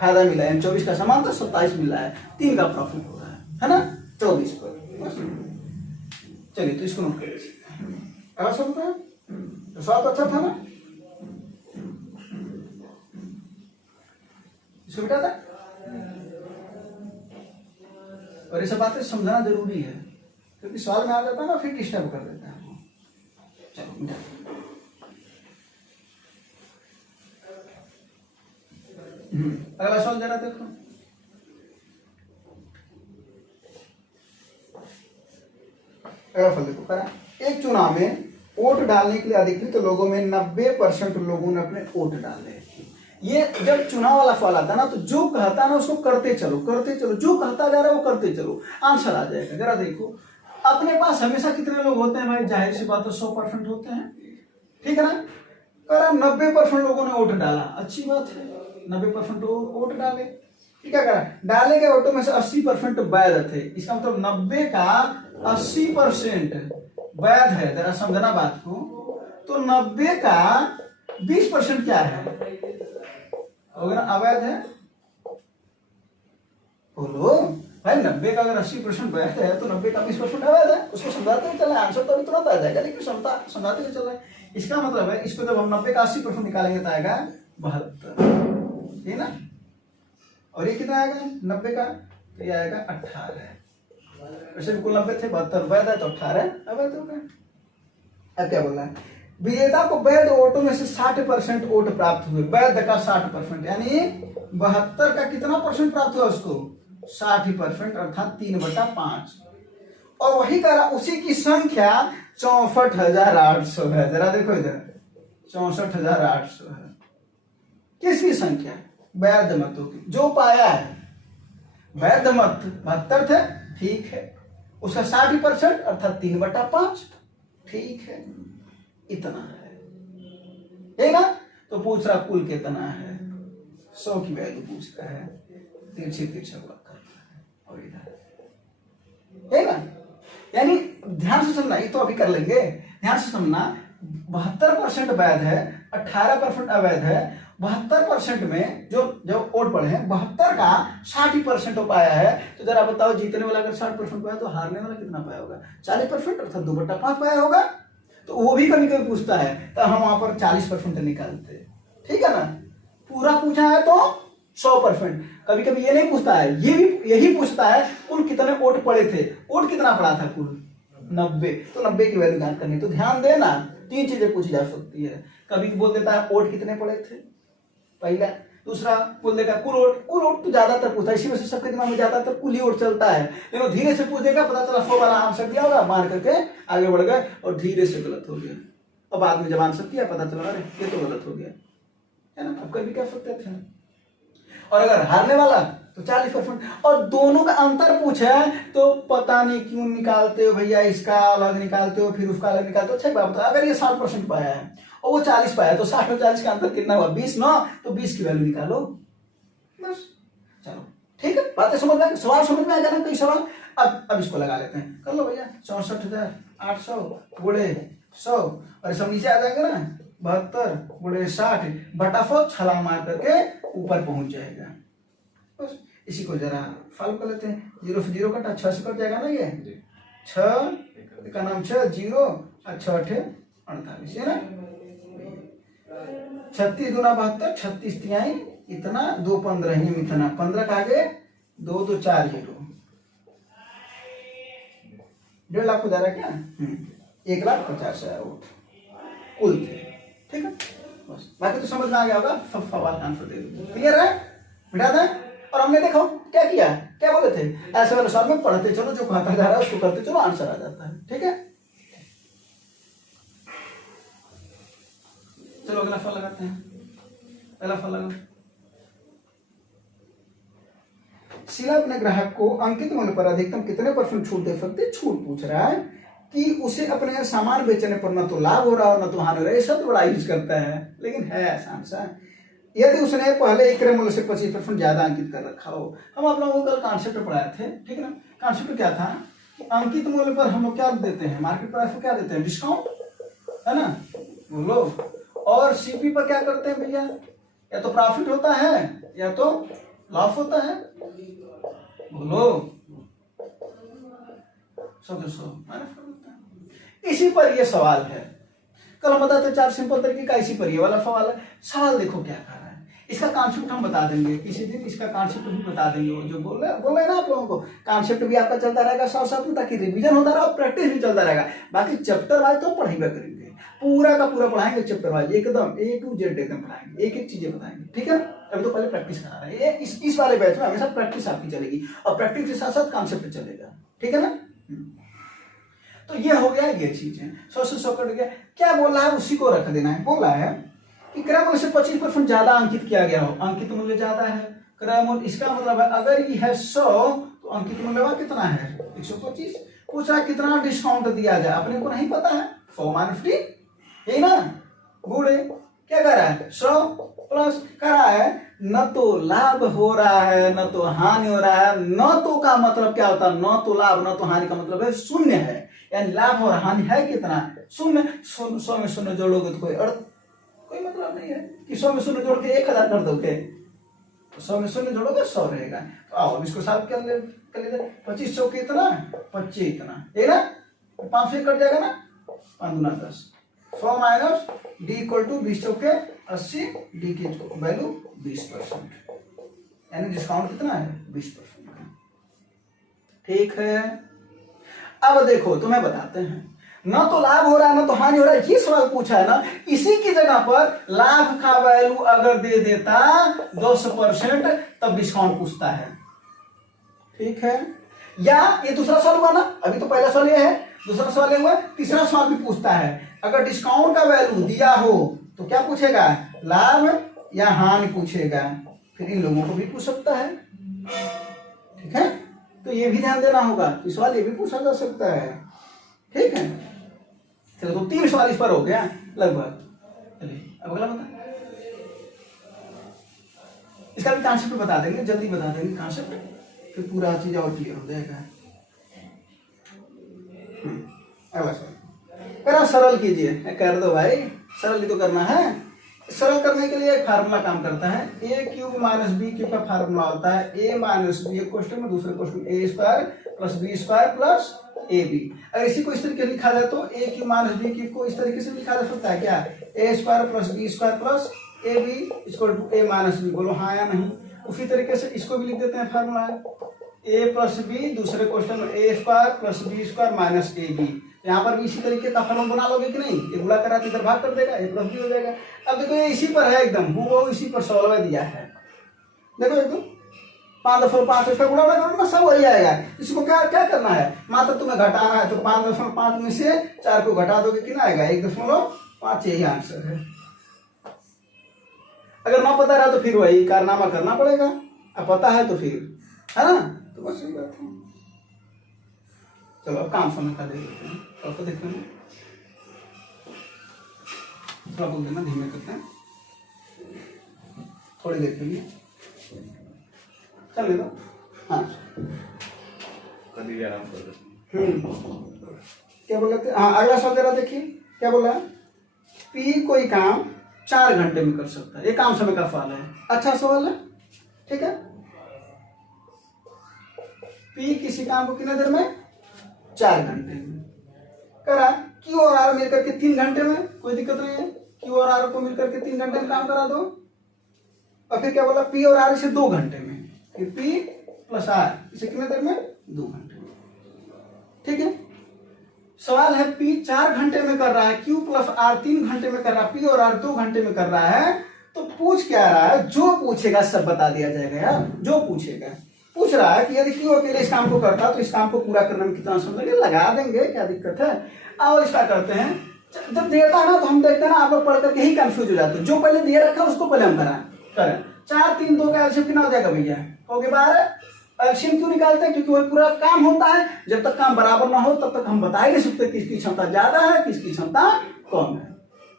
फायदा मिला है। 24 का सामान था, 27 मिला है, 3 का प्रॉफिट हो रहा है ना 24 पर। चलिए, तो इसको नोट कर लीजिए। समझता है तो स्वाद अच्छा था ना। इसको बेटा था, और ये सब बातें समझना जरूरी है, क्योंकि सवाल में आ जाता है ना, फिर डिस्टर्ब कर देता है। चलो अगला सवाल जरा देखो। अगला सवाल देखो, करा एक चुनाव में वोट डालने के लिए अधिकृत लोगों में 90% लोगों ने अपने वोट डाले। ये जब चुनाव वाला फॉल आता है ना, तो जो कहता है ना उसको करते चलो, जो कहता जा रहा है वो करते चलो, आंसर आ जाएगा। जरा देखो, अपने पास हमेशा कितने लोग होते हैं भाई, जाहिर सी बात है 100% होते हैं, ठीक है ना। करा 90% लोगों ने वोट डाला, अच्छी बात है, 90% वोट डाले, क्या करा, डाले गए वोटों में से 80% वैध थे। इसका मतलब 90 का 80% वैध है। जरा समझना बात को, तो 90 का 20% क्या है, अगर अवैध है। बोलो भाई, 90 का अगर 80% वैध है तो 90 का 20% अवैध है। उसको समझाते हुए चले, आंसर तो अभी तुरंत आ जाएगा, लेकिन समझाते हुए चल रहे हैं। इसका मतलब है इसको जब हम 90 का 80% निकालेंगे तो आएगा 72, ठीक ना। और ये कितना आएगा 90 का, तो ये आएगा 18। वैसे कुल 90 थे, 72 वैध है तो 18 अवैध हो गए। अब क्या बोला है, विजेता को वैध वोटों में से 60% वोट प्राप्त हुए, वैध का 60%, यानी 72 का कितना परसेंट प्राप्त हुआ उसको, 60%, अर्थात 3/5। और वही करा, उसी की संख्या 64,800 है। जरा देखो इधर, 64,800 है। किसकी संख्या, वैध मतों की, जो पाया है। वैध मत 72 थे, ठीक है, उसका 60% अर्थात 3/5, ठीक है, इतना है ना। तो पूछ रहा कुल कितना है, 100 की वैल्यू पूछ रहा है, तिरछे कर रहा है, और इधर है ना। यानी ध्यान से समझना, ये तो अभी कर लेंगे, ध्यान से समझना। 72% वैध है, 18% अवैध है। 72% में जो वोट पड़े हैं, 72 का 60% हो पाया है। तो जरा बताओ, जीतने वाला अगर 60% पाया तो हारने वाला कितना पाया होगा, 40%, अर्थात 2/5 पाया होगा। तो वो भी कभी कभी पूछता है, तो हम वहां पर 40% निकालते, ठीक है ना। पूरा पूछा है तो 100%, कभी कभी ये नहीं पूछता है, ये भी यही पूछता है कुल कितने वोट पड़े थे। वोट कितना पड़ा था कुल, 90, तो 90 की वैल्यू ज्ञात करनी। तो ध्यान देना, 3 चीजें पूछी जा सकती है। कभी बोल देता है वोट कितने पड़े थे, पहला। दूसरा बोल देगा कुल वोट तो ज्यादातर पूछता है, इसी में से सबके दिमाग में ज्यादातर कुल ही वोट चलता है। लेकिन धीरे से पूछ देगा, पता चला 100 वाला आंसर दिया होगा, मान करके आगे बढ़ गए और धीरे से गलत हो गया। और बाद में जब आंसर किया पता चला अरे ये तो गलत हो गया, है ना। अब कभी कह सकते थे। और अगर हारने वाला तो 40%। और दोनों का अंतर पूछे तो पता नहीं क्यों निकालते हो भैया, इसका अलग निकालते हो फिर उसका अलग निकालते हो। अच्छा बात, अगर ये 60% पाया है और वो 40 पाया, तो 60 और 40 का अंतर कितना हुआ, 20 ना, तो 20 की वैल्यू निकालो बस। चलो ठीक है, बातें समझ में, सवाल समझ में आ जाना कोई सवाल। अब इसको लगा लेते हैं, कर लो भैया, 64,800 गुणे 100, और सब नीचे आ जाएगा ना, 72 गुणे 60 बटा 100, छलांग मार करके ऊपर पहुंच जाएगा। बस इसी को जरा फॉलो कर लेते हैं। 0 से 0 कटा, 6 से कट जाएगा ना, ये 6 का नाम 6, 0 और 6 48, है ना। 36 गुना 72, 36 तिहाई इतना, 2 15 ही इतना, 15 का आगे 2 2 4 0, 1.5 लाख हो जा रहा है क्या, 1,50,000 वोट कुल थे, ठीक है। बस बाकी तो समझ में आ गया होगा, सब सवाल का आंसर दे दो, क्लियर है, बिठा दें। और हमने देखो क्या किया, क्या बोले थे, ऐसे वाले सवाल में पढ़ते चलो, जो कहता जा रहा है उसको करते चलो, आंसर आ जाता है, ठीक है। चलो अगला फल लगाते हैं। पहला फल लगा, शीला अपने ग्राहक को अंकित मूल्य पर अधिकतम कितने % छूट दे सकते। छूट पूछ रहा है कि उसे अपने सामान बेचने पर न तो लाभ हो रहा और न तो हानि हो रहा है। शब्द बड़ा यूज करता है, लेकिन है आसान सा। यदि उसने पहले एक क्रय मूल्य से 25% ज्यादा अंकित कर रखा हो। हम आप लोगों को कल कॉन्सेप्ट पढ़ाए थे, ठीक है ना। कॉन्सेप्ट क्या था, अंकित मूल्य पर हम लोग क्या देते हैं, मार्केट प्राइस को क्या देते हैं, डिस्काउंट, है ना, बोलो। और सीपी पर क्या करते हैं भैया, या तो प्रॉफिट होता है या तो लॉस होता है, बोलो। 100 इसी पर ये सवाल है। कल हम बताते 4 सिंपल तरीके का, इसी पर ये वाला सवाल है। सवाल देखो क्या कर रहा है, इसका कॉन्सेप्ट हम बता देंगे किसी दिन, इसका कॉन्सेप्ट भी बता देंगे। वो जो बोल रहे ना आप लोगों को, कॉन्सेप्ट भी आपका चलता रहेगा साथ साथ में, ताकि रिवीजन होता रहा, प्रैक्टिस भी चलता रहेगा। बाकी चैप्टर वाइज तो पढ़ेगा करेंगे, पूरा का पूरा पढ़ाएंगे चैप्टर वाइज, एकदम A to Z एकदम पढ़ाएंगे, एक एक चीजें बताएंगे, ठीक है। अभी तो पहले प्रैक्टिस करा रहे हैं, इस वाले बैच में हमेशा प्रैक्टिस आपकी चलेगी, और प्रैक्टिस के साथ साथ कॉन्सेप्ट चलेगा, ठीक है ना। तो ये हो गया, ये चीज है। 100 से 100 कट गया। क्या बोला है, उसी को रख देना है। बोला है कि क्रय मूल्य से 25% ज्यादा अंकित किया गया हो, अंकित मूल्य ज्यादा है, क्रय मूल्य, इसका मतलब है अगर ये है 100 तो अंकित मूल्य कितना है 125। पूछ रहा कितना डिस्काउंट दिया जाए, अपने को नहीं पता है, 100 माइनस 50, यही ना, गुणे क्या कर रहा है 100 प्लस कर रहा है, न तो लाभ हो रहा है न तो हानि हो रहा है। न तो का मतलब क्या होता है, न तो लाभ न तो हानि का मतलब है शून्य है, यानी लाभ और हानि है कितना, शून्य। 100 में शून्य जोड़ोगे तो कोई मतलब नहीं है कि 100 में शून्य जोड़ के 1000 कर दोगे, 100 में शून्य जोड़ोगे 100 रहेगा। तो आओ इसको साफ कर ले 25 चौके इतना 25 इतना, ये ना 5 से कट जाएगा ना, 5 दूना 10, 100 माइनस डी इक्वल टू 20 चौके 80, डी की वैल्यू 20%, यानी डिस्काउंट कितना है 20%। ठीक है, अब देखो तुम्हें बताते हैं, न तो लाभ हो रहा है न तो हानि हो रहा है, ये सवाल पूछा है ना, इसी की जगह पर लाभ का वैल्यू अगर दे देता 10% तब डिस्काउंट पूछता है। ठीक है, या ये दूसरा सवाल हुआ ना, अभी तो पहला सवाल ये है, दूसरा सवाल ये हुआ, तीसरा सवाल भी पूछता है, अगर डिस्काउंट का वैल्यू दिया हो तो क्या पूछेगा, लाभ या हानि पूछेगा, फिर इन लोगों को भी पूछ सकता है। ठीक है, तो ये भी ध्यान देना होगा, इस सवाल ये भी पूछा जा सकता है। ठीक है, चलो तो 3 सवाल इस पर हो गया लगभग। चलिए अब अगला बता, इसका भी कॉन्सेप्ट बता देंगे, जल्दी बता देंगे कॉन्सेप्ट, फिर पूरा चीज और क्लियर हो जाएगा। अगला सवाल करा, सरल कीजिए, कर दो भाई, सरल ही तो करना है। सरल करने के लिए एक फार्मूला काम करता है, A cube minus B cube का फार्मूला होता है ए माइनस बी, एक क्वेश्चन में, दूसरे क्वेश्चन में A square plus B square plus A B. अगर इसी को इस तरीके लिखा जाए तो A cube minus B cube को इस तरीके से लिखा जा सकता है क्या, A square plus B square plus A B equal to A minus B, बोलो हाँ या नहीं। उसी तरीके से इसको भी लिख देते हैं, फार्मूला ए प्लस बी, दूसरे क्वेश्चन में A square plus B square minus A B. यहाँ पर भी इसी तरीके का फॉर्मूला बना लोगे कि नहीं, ये गुणा करा के इधर भाग कर देगा, ए प्लस बी हो जाएगा। अब देखो ये इसी पर है एकदम, वो इसी पर सॉल्व दिया है, देखो एकदम 5.5 इसका गुणा करो ना, सब वही आएगा। इसको क्या क्या करना है, मात्र तुम्हें घटाना है, तो 5.5 में से 4 को घटा दोगे कितना आएगा 1.5, यही आंसर है। अगर ना पता रहा तो फिर वही कारनामा करना पड़ेगा, अब पता है तो फिर है ना, तो बस यही बात है। चलो अब काम समय का देख लेते हैं, तो देखेंगे थोड़ा बोल देना, धीमे करते हैं, थोड़ी देर के लिए चल दो। हाँ कभी भी आराम कर, क्या बोल रहे थे, हाँ अगला सवाल जरा देखिए क्या बोला, पी कोई काम 4 घंटे में कर सकता है, ये काम समय का सवाल है, अच्छा सवाल है। ठीक है, पी किसी काम को कितने देर में 4 घंटे में करा, क्यू और आर मिलकर के 3 घंटे में, कोई दिक्कत नहीं है, क्यू और आर को मिलकर के 3 घंटे में काम करा दो। और फिर क्या बोला, पी और आर इसे 2 घंटे में, फिर पी प्लस आर इसे कितने देर में 2 घंटे में। ठीक है, सवाल है पी 4 घंटे में कर रहा है, क्यू प्लस आर 3 घंटे में कर रहा है, पी और आर 2 घंटे में कर रहा है, तो पूछ क्या रहा है, जो पूछेगा सब बता दिया जाएगा यार, जो पूछेगा। पूछ रहा है कि यदि क्यू अकेले इस काम को करता तो इस काम को पूरा करने में कितना समय लगेगा, लगा देंगे, क्या दिक्कत है। आओ इसका करते हैं, जब देता है ना तो हम देखते हैं ना, आप लोग पढ़ करके ही कंफ्यूज हो जाते हैं, जो पहले दिया रखा उसको पहले हम करें। 4 3 2 का एलसीएम कितना हो जाएगा भैया, हो गया 12। एलसीएम क्यों निकालते हैं, क्योंकि वो पूरा काम होता है, जब तक काम बराबर ना हो तब तक हम बता ही नहीं सकते किसकी क्षमता ज्यादा है किसकी क्षमता कम है।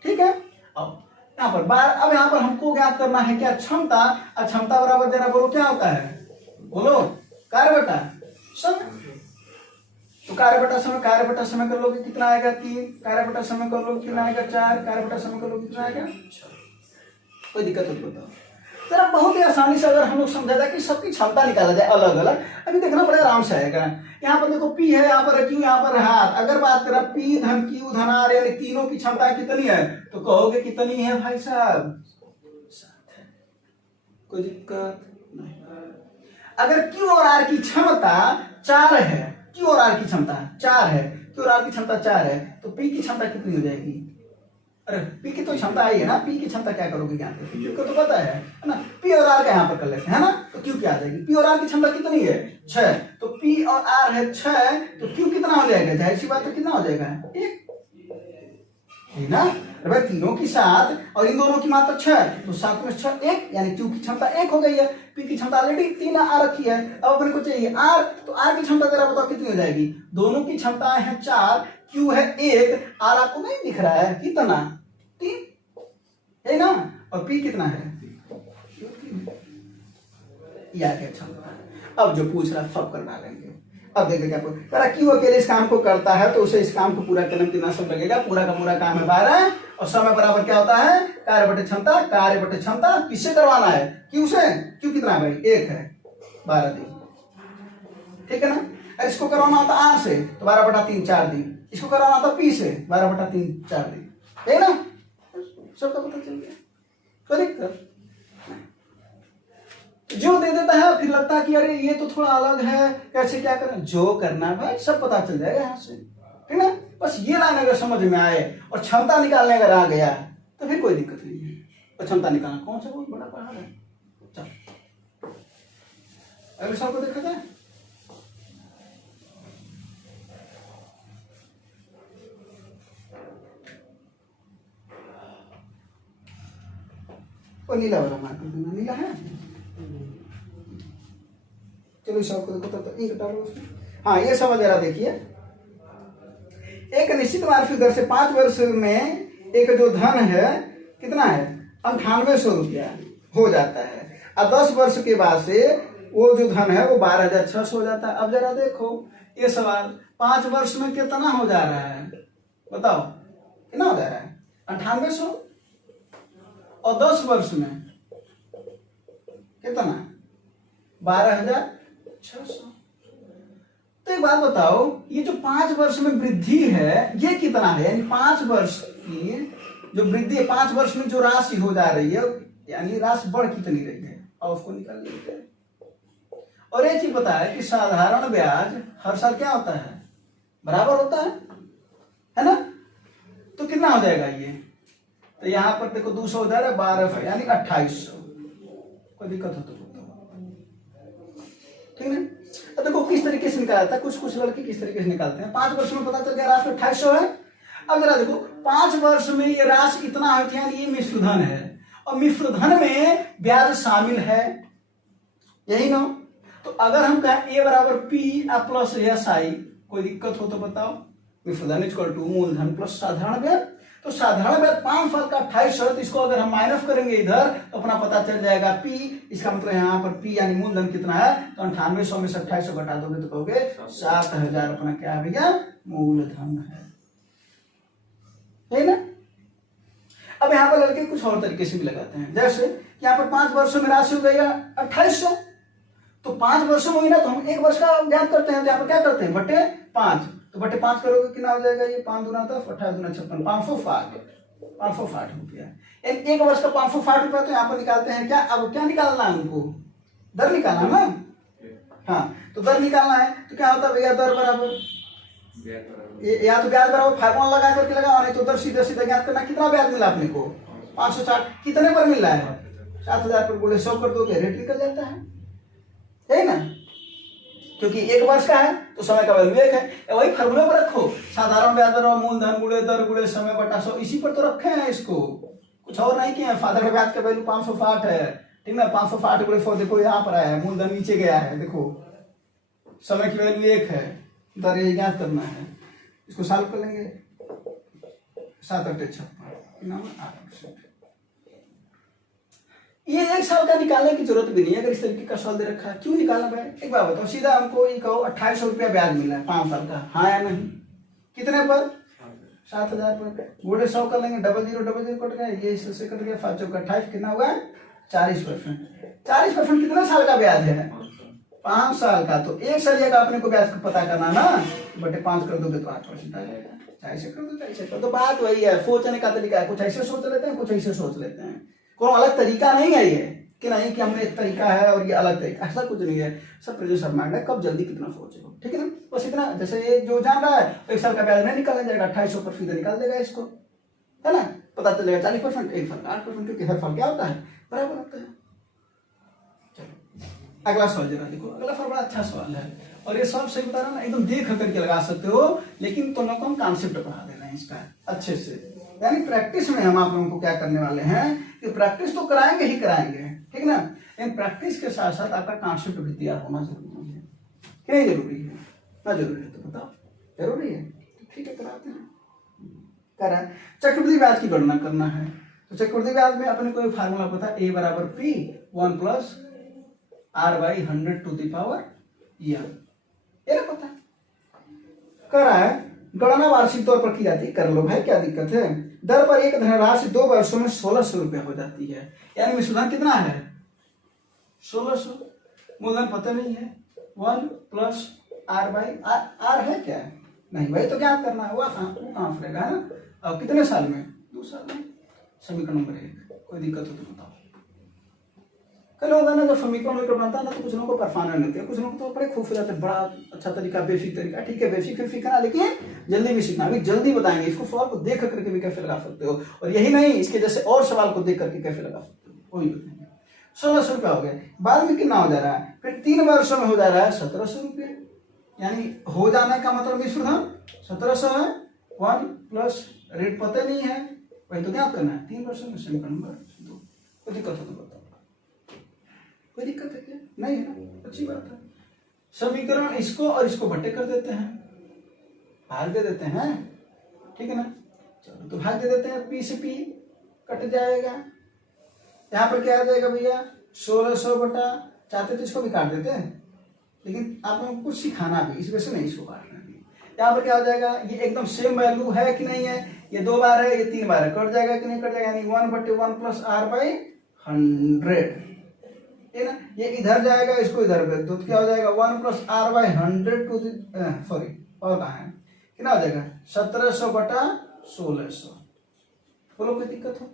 ठीक है, अब यहाँ पर अब यहाँ पर हमको क्या करना है, क्या क्षमता, क्षमता बराबर जरा बोलो क्या होता है, बोलो कार्य बटा समय। तो कार्य बटा समय कर लोगे कितना आएगा 3, कार्य बटा समय कर लोगे कितना आएगा 4, कार्य बटा समय कर लोगे कितना आएगा 6। कोई दिक्कत नहीं, बताओ जरा बहुत ही आसानी से अगर हम लोग समझा जाए कि सबकी क्षमता निकाला जाए अलग अलग, अभी देखना बड़ा आराम से आएगा। यहाँ पर देखो पी है, यहाँ पर क्यू, यहाँ पर हार, अगर बात करें पी धन क्यू धन आर यानी तीनों की क्षमता कितनी है, तो कहोगे कितनी है भाई साहब, 7 है, कोई दिक्कत नहीं। अगर क्यू और आर की क्षमता 4 है, क्यू और आर की क्षमता 4 है, क्यू और आर की क्षमता 4 है, तो पी की क्षमता कितनी हो जाएगी, अरे पी की तो क्षमता आई है ना, पी की क्षमता क्या करोगे यहाँ पे, क्यू को तो पता है ना, पी और आर का यहाँ पर कर लेते हैं ना, तो क्यू क्या आ जाएगी, पी और आर की क्षमता कितनी है 6, तो पी और आर है 6, तो क्यू कितना हो जाएगा, जाहिर सी बात है कितना हो जाएगा 1। है ना। भाई तीनों की 7 और इन दोनों की मात्रा 6, तो 7 में 6 1, यानी Q की क्षमता 1 हो गई है। P की क्षमता ऑलरेडी 3 आ रखी है। अब अपने को चाहिए R, तो R की क्षमता जरा बताओ कितनी हो जाएगी। दोनों की क्षमताएं हैं 4, Q है 1, R आपको नहीं दिख रहा है कितना 3 है ना, और P कितना है या क्या क्षमता। अब जो पूछ रहा है सब कर डालेंगे। अब देखिए क्या करा, क्यों अकेले इस काम को करता है तो उसे इस काम को पूरा करने में कितना समय लगेगा। पूरा का पूरा काम है 12 और समय बराबर क्या होता है कार्य बटे क्षमता। कार्य बटे क्षमता किससे करवाना है, क्यों से। क्यों कितना है भाई 1 है 12 दिन, ठीक है ना। और इसको करवाना होता आर से तो 12 बटा 3 4 दिन। इसको करवाना होता पी से 12 बटा 3 4 दिन, है ना। सबका पता चल गया। करेक्ट। जो दे देता है फिर लगता है कि अरे ये तो थोड़ा अलग है, कैसे क्या करें। जो करना है भाई सब पता चल जाएगा यहाँ से, ठीक ना। बस ये लाइन अगर समझ में आए और क्षमता निकालने अगर आ गया तो फिर कोई दिक्कत नहीं है। और क्षमता निकालना कौन सा बहुत बड़ा पहाड़ है। चलो अगले सवाल को देखा जाए। और नीला वाला मार्कर देना, नीला है। चलो इस सबको देखो तो इंक डालो उसमें। हाँ ये सवाल जरा देखिए। एक निश्चित वार्षिक दर से 5 वर्ष में एक जो धन है कितना है 9800 रुपया हो जाता है, और 10 वर्ष के बाद से वो जो धन है वो 12600 हो जाता है। अब जरा देखो ये सवाल 5 वर्ष में कितना हो जा रहा है बताओ, कितना हो जा रहा है 9800, और 10 वर्ष में कितना 12600। तो एक बात बताओ ये जो 5 वर्ष में वृद्धि है ये कितना है, यानी 5 वर्ष की जो वृद्धि है 5 वर्ष में जो राशि हो जा रही है यानी राशि बढ़ कितनी रही है, और उसको निकाल लेते हैं। और एक चीज पता है कि साधारण ब्याज हर साल क्या होता है बराबर होता है ना। तो कितना हो जाएगा ये, तो यहाँ पर देखो 200 हो जा रहा है 12 यानी 2800। कोई दिक्कत हो तो ठीक है। अब देखो किस तरीके से निकालता है, कुछ लड़के किस तरीके से निकालते हैं। 5 वर्ष में पता चल गया राशि 2800 है। अब जरा देखो 5 वर्ष में ये राशि इतना है, यानी ये मिश्र धन है, और मिश्र धन में ब्याज शामिल है, यही ना। तो अगर हम कहें ए बराबर पी प्लस एस आई, कोई दिक्कत हो तो बताओ। मिश्र धन इक्वल टू मूलधन प्लस साधारण ब्याज। तो साधारण ब्याज 5 साल का 2800, तो इसको अगर हम माइनस करेंगे इधर तो अपना पता चल जाएगा पी। इसका मतलब यहाँ पर पी यानी मूलधन कितना है, तो 9800 में से 2800 घटा दोगे तो कहोगे 7000 अपना क्या है भैया मूलधन है ना। अब यहाँ पर लड़के कुछ और तरीके से भी लगाते हैं, जैसे यहाँ पर 5 वर्षों में राशि हो गई 2800, तो 5 वर्षों में हुई ना, तो हम 1 वर्ष का ज्ञात करते हैं। तो यहाँ पर क्या करते हैं बटे 5, तो बटे 5 करोगे कितना हो जाएगा ये 5 दूना 10 28 दूना 56 560 रुपया। 1 वर्ष का 560 रुपया। तो यहाँ पर निकालते हैं क्या, अब क्या निकालना है उनको दर निकालना ना। हाँ तो दर निकालना है तो क्या होता है भैया दर बराबर या तो ब्याज बराबर फार्मूला लगा करके लगाओ, नहीं तो दर सीधे सीधे ज्ञात करना। कितना ब्याज मिला अपने को 560, कितने पर मिल रहा है 7000 पर, बोले 100 कर दोगे रेट निकल जाता है ना। क्योंकि 1 वर्ष का है तो समय का वैल्यू 1 है। वही फार्मूले पर रखो, साधारण ब्याज दर मूलधन गुणे दर गुणे समय बटा 100, इसी पर तो रखे हैं इसको, कुछ और नहीं किया। साधारण ब्याज का वैल्यू 560 है, ठीक ना। 560 गुणे 100 देखो यहाँ पर आया है, मूलधन नीचे गया है, देखो समय की वैल्यू 1 है, दर ये ज्ञात करना है। इसको सॉल्व कर लेंगे 7 8 56 ये 1 साल का निकालने की जरूरत भी नहीं है अगर इस तरीके का सवाल दे रखा है। क्यों निकालना भाई, एक बात बताओ सीधा हमको ये कहो 2800 रुपया ब्याज मिला है 5 साल का, हाँ या नहीं। कितने पर 7000 पर, गुणे 100 कर लेंगे, 0000 कट गया, ये इससे कट गया 5 चौका 28, कितना हुआ 40%। 40% कितना साल का ब्याज है 5 साल का। तो 1 साल का अपने को ब्याज को पता करना ना, बटे 5 कर दोगे तो 8% आ जाएगा। ऐसे कर दो ऐसे कर दो, बात वही है। सोचने का तरीका है, कुछ ऐसे सोच लेते हैं कुछ ऐसे सोच लेते हैं, कोई अलग तरीका नहीं है ये कि नहीं कि हमने एक तरीका है और ये अलग तरीका, ऐसा कुछ नहीं है। सब प्रेजेंट माइंड है, कब जल्दी कितना सोचेगा, ठीक है ना। बस इतना, जैसे ये जो जान रहा है 1 साल का ब्याज नहीं निकाला जाएगा, 2800 पर सीधे निकाल देगा इसको, है ना। पता चलेगा 40%, एक फल 8%, क्योंकि हर फल क्या होता है बराबर होता है। चलो अगला सवाल जरा देखो। अगला सवाल बड़ा अच्छा सवाल है, और ये सवाल सही बता रहा ना, एकदम देख करके लगा सकते हो, लेकिन तो कौन कॉन्सेप्ट पढ़ा दे रहे हैं इसका अच्छे से। यानी प्रैक्टिस में हम आप लोगों को क्या करने वाले हैं कि प्रैक्टिस तो कराएंगे ही कराएंगे, ठीक ना, लेकिन प्रैक्टिस के साथ साथ आपका कॉन्सेप्ट भी तैयार होना जरूरी है कि नहीं जरूरी है? ना जरूरी है तो बताओ, जरूरी है तो ठीक है कराते हैं। करा चक्रवृद्धि ब्याज की गणना करना है, तो चक्रवृद्धि ब्याज में अपने को एक फार्मूला पता है, ए बराबर P 1 plus R by 100 to the power n, ये ना पता करा है। गणना वार्षिक तौर पर की जाती है, कर लो भाई क्या दिक्कत है। दर पर एक धनराशि 2 वर्षों में 1600 रुपया हो जाती है, यानी मिश्रण कितना है 1600, मूलधन पता नहीं है 1 प्लस आर बाई आर है क्या नहीं भाई, तो क्या करना है वो कहाँ पड़ेगा है ना, और कितने साल में 2 साल में। समीकरण नंबर 1, कोई दिक्कत हो तो बताओ। कल होगा ना जब समीकरण बनता है ना तो कुछ लोगों को परफॉर्मेंस मिलती है, कुछ लोगों को तो बड़े खूब हो जाते हैं, बड़ा अच्छा तरीका बेसिक तरीका, ठीक है बेसिक फिर सीखना लेकिन जल्दी भी सीखना, अभी जल्दी बताएंगे इसको सवाल को देख करके भी कैसे लगा सकते हो, और यही नहीं इसके जैसे और सवाल को देख करके कैसे लगा सकते हो वही बताएंगे। 1600 रुपया हो गया, बाद में कितना हो जा रहा है, फिर 3 वर्षों में हो जा रहा है 1700 रुपये, यानी हो जाने का मतलब मिश्रधन 1700 है, 1 प्लस रेट पता नहीं है, वही तो क्या करना है 3 वर्षों में। समीकरण नंबर 2, कोई दिक्कत हो तो बताओ, कोई दिक्कत है क्या नहीं है ना, अच्छी बात है। समीकरण इसको और इसको बट्टे कर देते हैं, भाग दे देते हैं, ठीक है ना, चलो तो भाग दे देते हैं, पी से पी कट जाएगा, यहाँ पर क्या आ जाएगा भैया 1600 बटा, चाहते तो इसको भी काट देते हैं लेकिन आप लोगों को कुछ सिखाना भी इस वजह से नहीं इसको काटना भी। यहाँ पर क्या हो जाएगा, ये एकदम सेम वैल्यू है कि नहीं है, ये 2 बार है ये 3 बार है, कट जाएगा कि नहीं कट जाएगा, यानी 1/1 प्लस आर बाई 100 है ना, ये इधर जाएगा इसको इधर भेज दो तो क्या हो जाएगा 1 plus R by 100 to sorry और कहाँ है कितना हो जाएगा 1700 बटा 1600। बोलो कोई दिक्कत हो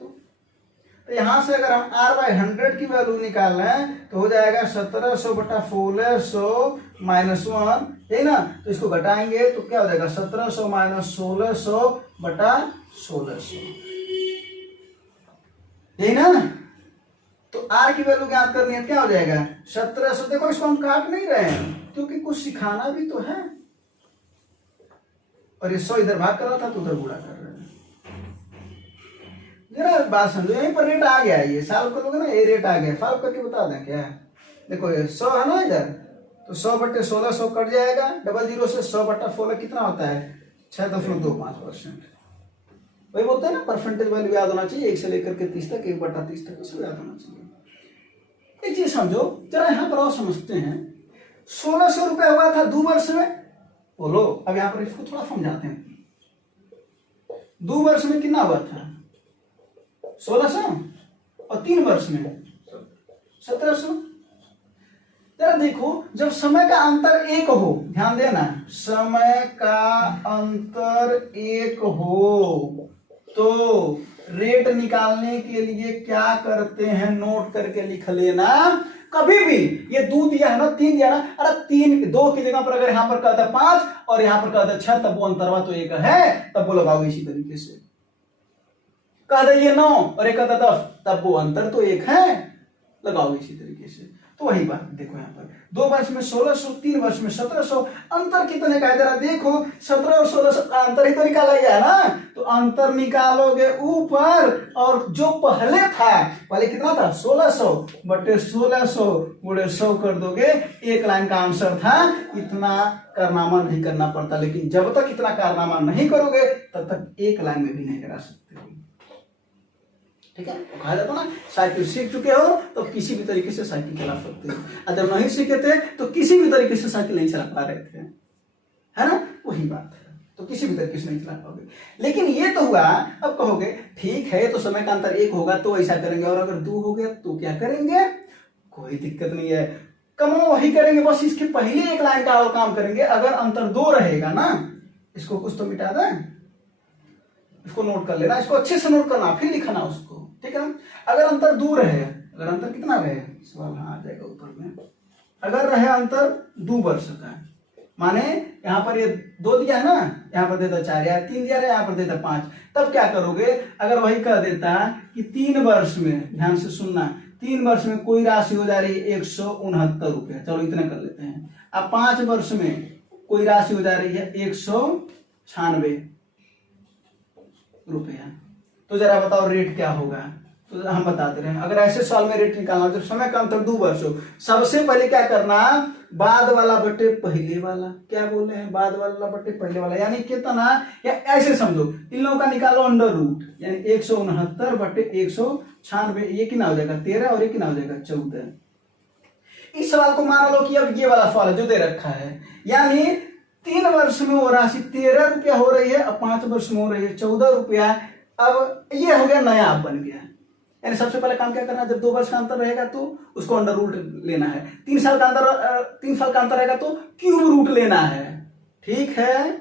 तो यहां से अगर हम आर बाई 100 की वैल्यू निकाल लें तो हो जाएगा 1700 बटा 1600 माइनस 1, है ना, तो इसको घटाएंगे तो क्या हो जाएगा 1700 माइनस 1600 बटा 1600, यही ना। तो आर की वैल्यू ज्ञात करनी है, क्या हो जाएगा 1700, देखो इसको हम काट नहीं रहे हैं क्योंकि कुछ सिखाना भी तो है, और ये 100 इधर भाग कर रहा था तो उधर गुणा कर रहे हैं। जरा बात समझो, यहीं पर रेट आ गया, ये सॉल्व करोगे ना ये रेट आ गया, सॉल्व करके बता दें क्या। देखो ये 100 है ना इधर, तो 100 बटे 1600 कट जाएगा, डबल जीरो से 100 बटा 16 कितना होता है 6.25%। वही बोलते हैं ना परसेंटेज वैल्यू याद होना चाहिए, 1 से लेकर के 30 तक, 1/30 तक इसको याद होना चाहिए। एक चीज समझो जरा यहाँ पर और समझते हैं, 1600 रुपया हुआ था 2 वर्ष में, बोलो अब यहाँ पर इसको थोड़ा समझाते हैं। 2 वर्ष में कितना हुआ था 1600 और 3 वर्ष में 1700। जरा देखो जब समय का अंतर 1 हो, ध्यान देना समय का अंतर 1 हो तो रेट निकालने के लिए क्या करते हैं, नोट करके लिख लेना। कभी भी ये 2 दिया है ना 3 दिया ना, अरे 3 2 की जगह पर अगर यहाँ पर कहता 5 और यहाँ पर कहता 6 तब वो अंतरवा तो 1 है, तब वो लगाओगे इसी तरीके से। कह दे ये 9 और एक कहता 10 तब वो अंतर तो 1 है, लगाओगे इसी तरीके से। तो वही बात देखो यहाँ पर 2 वर्ष में 1600, 3 वर्ष में 1700, अंतर कितने का है जरा देखो, 17 और 1600 का अंतर ही तो निकाला गया ना, तो अंतर निकालोगे ऊपर, और जो पहले था पहले कितना था 1600 बटे 1600 गुणे 100 कर दोगे, 1 लाइन का आंसर था। इतना कारनामा नहीं करना पड़ता, लेकिन जब तक इतना कारनामा नहीं करोगे तब तक 1 लाइन में भी नहीं करा सकते, ठीक है। कहा जाता ना साइकिल सीख चुके हो तो किसी भी तरीके से साइकिल चला सकते हो, अगर नहीं सीखे थे तो किसी भी तरीके से साइकिल नहीं चला पा रहे थे, है ना, वही बात है, तो किसी भी तरीके से नहीं चला पाओगे। लेकिन ये तो हुआ, अब कहोगे ठीक है तो समय का अंतर 1 होगा तो ऐसा करेंगे, और अगर 2 हो गया तो क्या करेंगे, कोई दिक्कत नहीं है, कमो वही करेंगे, बस इसके पहले 1 लाइन का और काम करेंगे। अगर अंतर 2 रहेगा ना, इसको कुछ तो मिटा दें, इसको नोट कर लेना, इसको अच्छे से नोट करना फिर लिखना उसको, ठीक है। अगर अंतर दूर है, अगर अंतर कितना रहे, सवाल हाँ आ जाएगा ऊपर में, अगर रहे अंतर 2 वर्ष का, माने यहाँ पर ये 2 दिया है ना, यहाँ पर देता 4 या 3 दिया है, यहाँ पर देता 5, तब क्या करोगे, अगर वही कह देता कि 3 वर्ष में, ध्यान से सुनना, 3 वर्ष में कोई राशि हो जा रही है 169 रुपया, चलो इतना कर लेते हैं। अब 5 वर्ष में कोई राशि हो जा रही है 196 रुपया, तो जरा बताओ रेट क्या होगा। तो हम बता दे रहे हैं, अगर ऐसे साल में रेट निकालना जब समय का अंतर 2 वर्ष हो, सबसे पहले क्या करना, बाद वाला बटे पहले वाला, क्या बोल रहे हैं, बाद वाला बटे पहले वाला, यानी कितना, या ऐसे समझो इन लोगों का निकालो अंडर रूट, यानी 169 बटे 196, ये कितना हो जाएगा 13 और ये कितना हो जाएगा 14। इस सवाल को मान लो कि अब ये वाला सवाल है जो दे रखा है, यानी 3 वर्ष में वो राशि 13 रुपया हो रही है, अब 5 वर्ष में हो रही है 14 रुपया। अब ये हो गया नया, अब बन गया, यानी सबसे पहले काम क्या करना है, जब 2 वर्ष का अंतर रहेगा तो उसको अंडर रूट लेना है, 3 साल का अंतर रहेगा तो क्यूब रूट लेना है, ठीक है।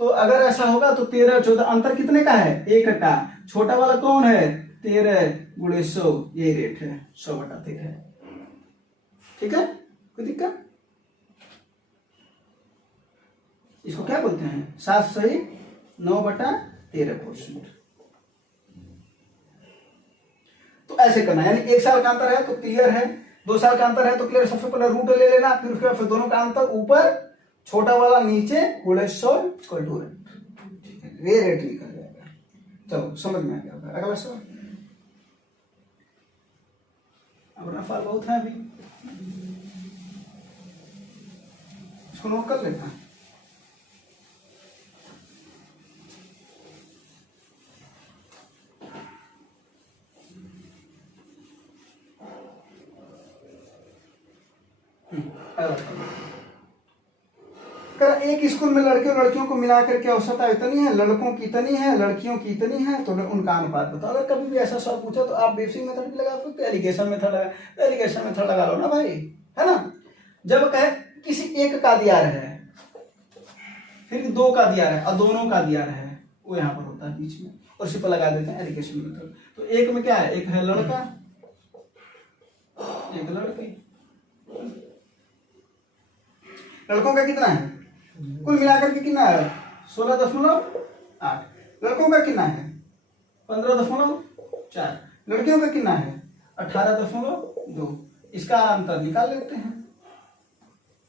तो अगर ऐसा होगा तो 13 14 अंतर कितने का है, 1 का, छोटा वाला कौन है 13 गुणे 100, ये रेट है 100 बटा 13, ठीक है, कोई दिक्कत। इसको क्या बोलते हैं, 7 सही 9 बटा 13%। तो ऐसे करना, यानी 1 साल का अंतर है तो क्लियर है, 2 साल का अंतर है तो क्लियर, सबसे पहले रूट ले लेना, फिर उसके बाद फिर दोनों का अंतर ऊपर, छोटा वाला नीचे, गुणे 100 इक्वल टू रेट, ये रेट निकल जाएगा। चलो समझ में आ गया। अगला सवाल, अब नफा बहुत है, अभी इसको नोट कर लेना। एक स्कूल में लड़के और लड़कियों को मिलाकर के औसत इतनी है, लड़कों की इतनी है, लड़कियों की इतनी है, तो उनका अनुपात बताओ। अगर कभी भी ऐसा सवाल पूछा तो आप बेसिक मेथड भी लगा सकते हो, एलिगेशन मेथड लगा लो ना भाई, है ना। जब कहे किसी एक का दिया है, फिर 2 का दिया है और दोनों का दिया है, वो यहाँ पर होता है बीच में, और उसी पर लगा देते हैं एलिगेशन मेथड। तो एक में क्या है, एक है लड़का, एक लड़की। लड़कों का कितना है, कुल मिलाकर के कितना है 16.8, लड़कों का कितना है 15.4, लड़कियों का कितना है 18.2। इसका अंतर निकाल लेते हैं,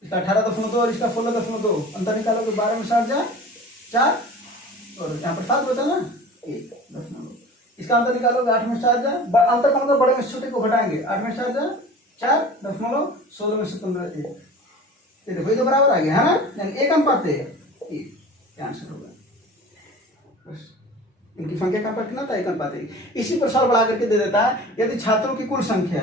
इसका 18.2 और इसका 16.2, अंतर निकालोगे 12 में 60 जाए 4, और यहाँ पर 7 बचा ना 1.9। इसका अंतर निकालोगे 8 में 7 जाए, अंतर का मतलब बड़े में छोटे को घटाएंगे, 8 में 7 जाए 4, 16 में से 15 1, ये देखो ये तो बराबर आ गया है ना, यानी 1 अनुपात 1 आंसर होगा। बस इनकी संख्या का अनुपात कितना था, 1 अनुपात 1। इसी पर सवाल बढ़ा करके दे देता है, यदि छात्रों की कुल संख्या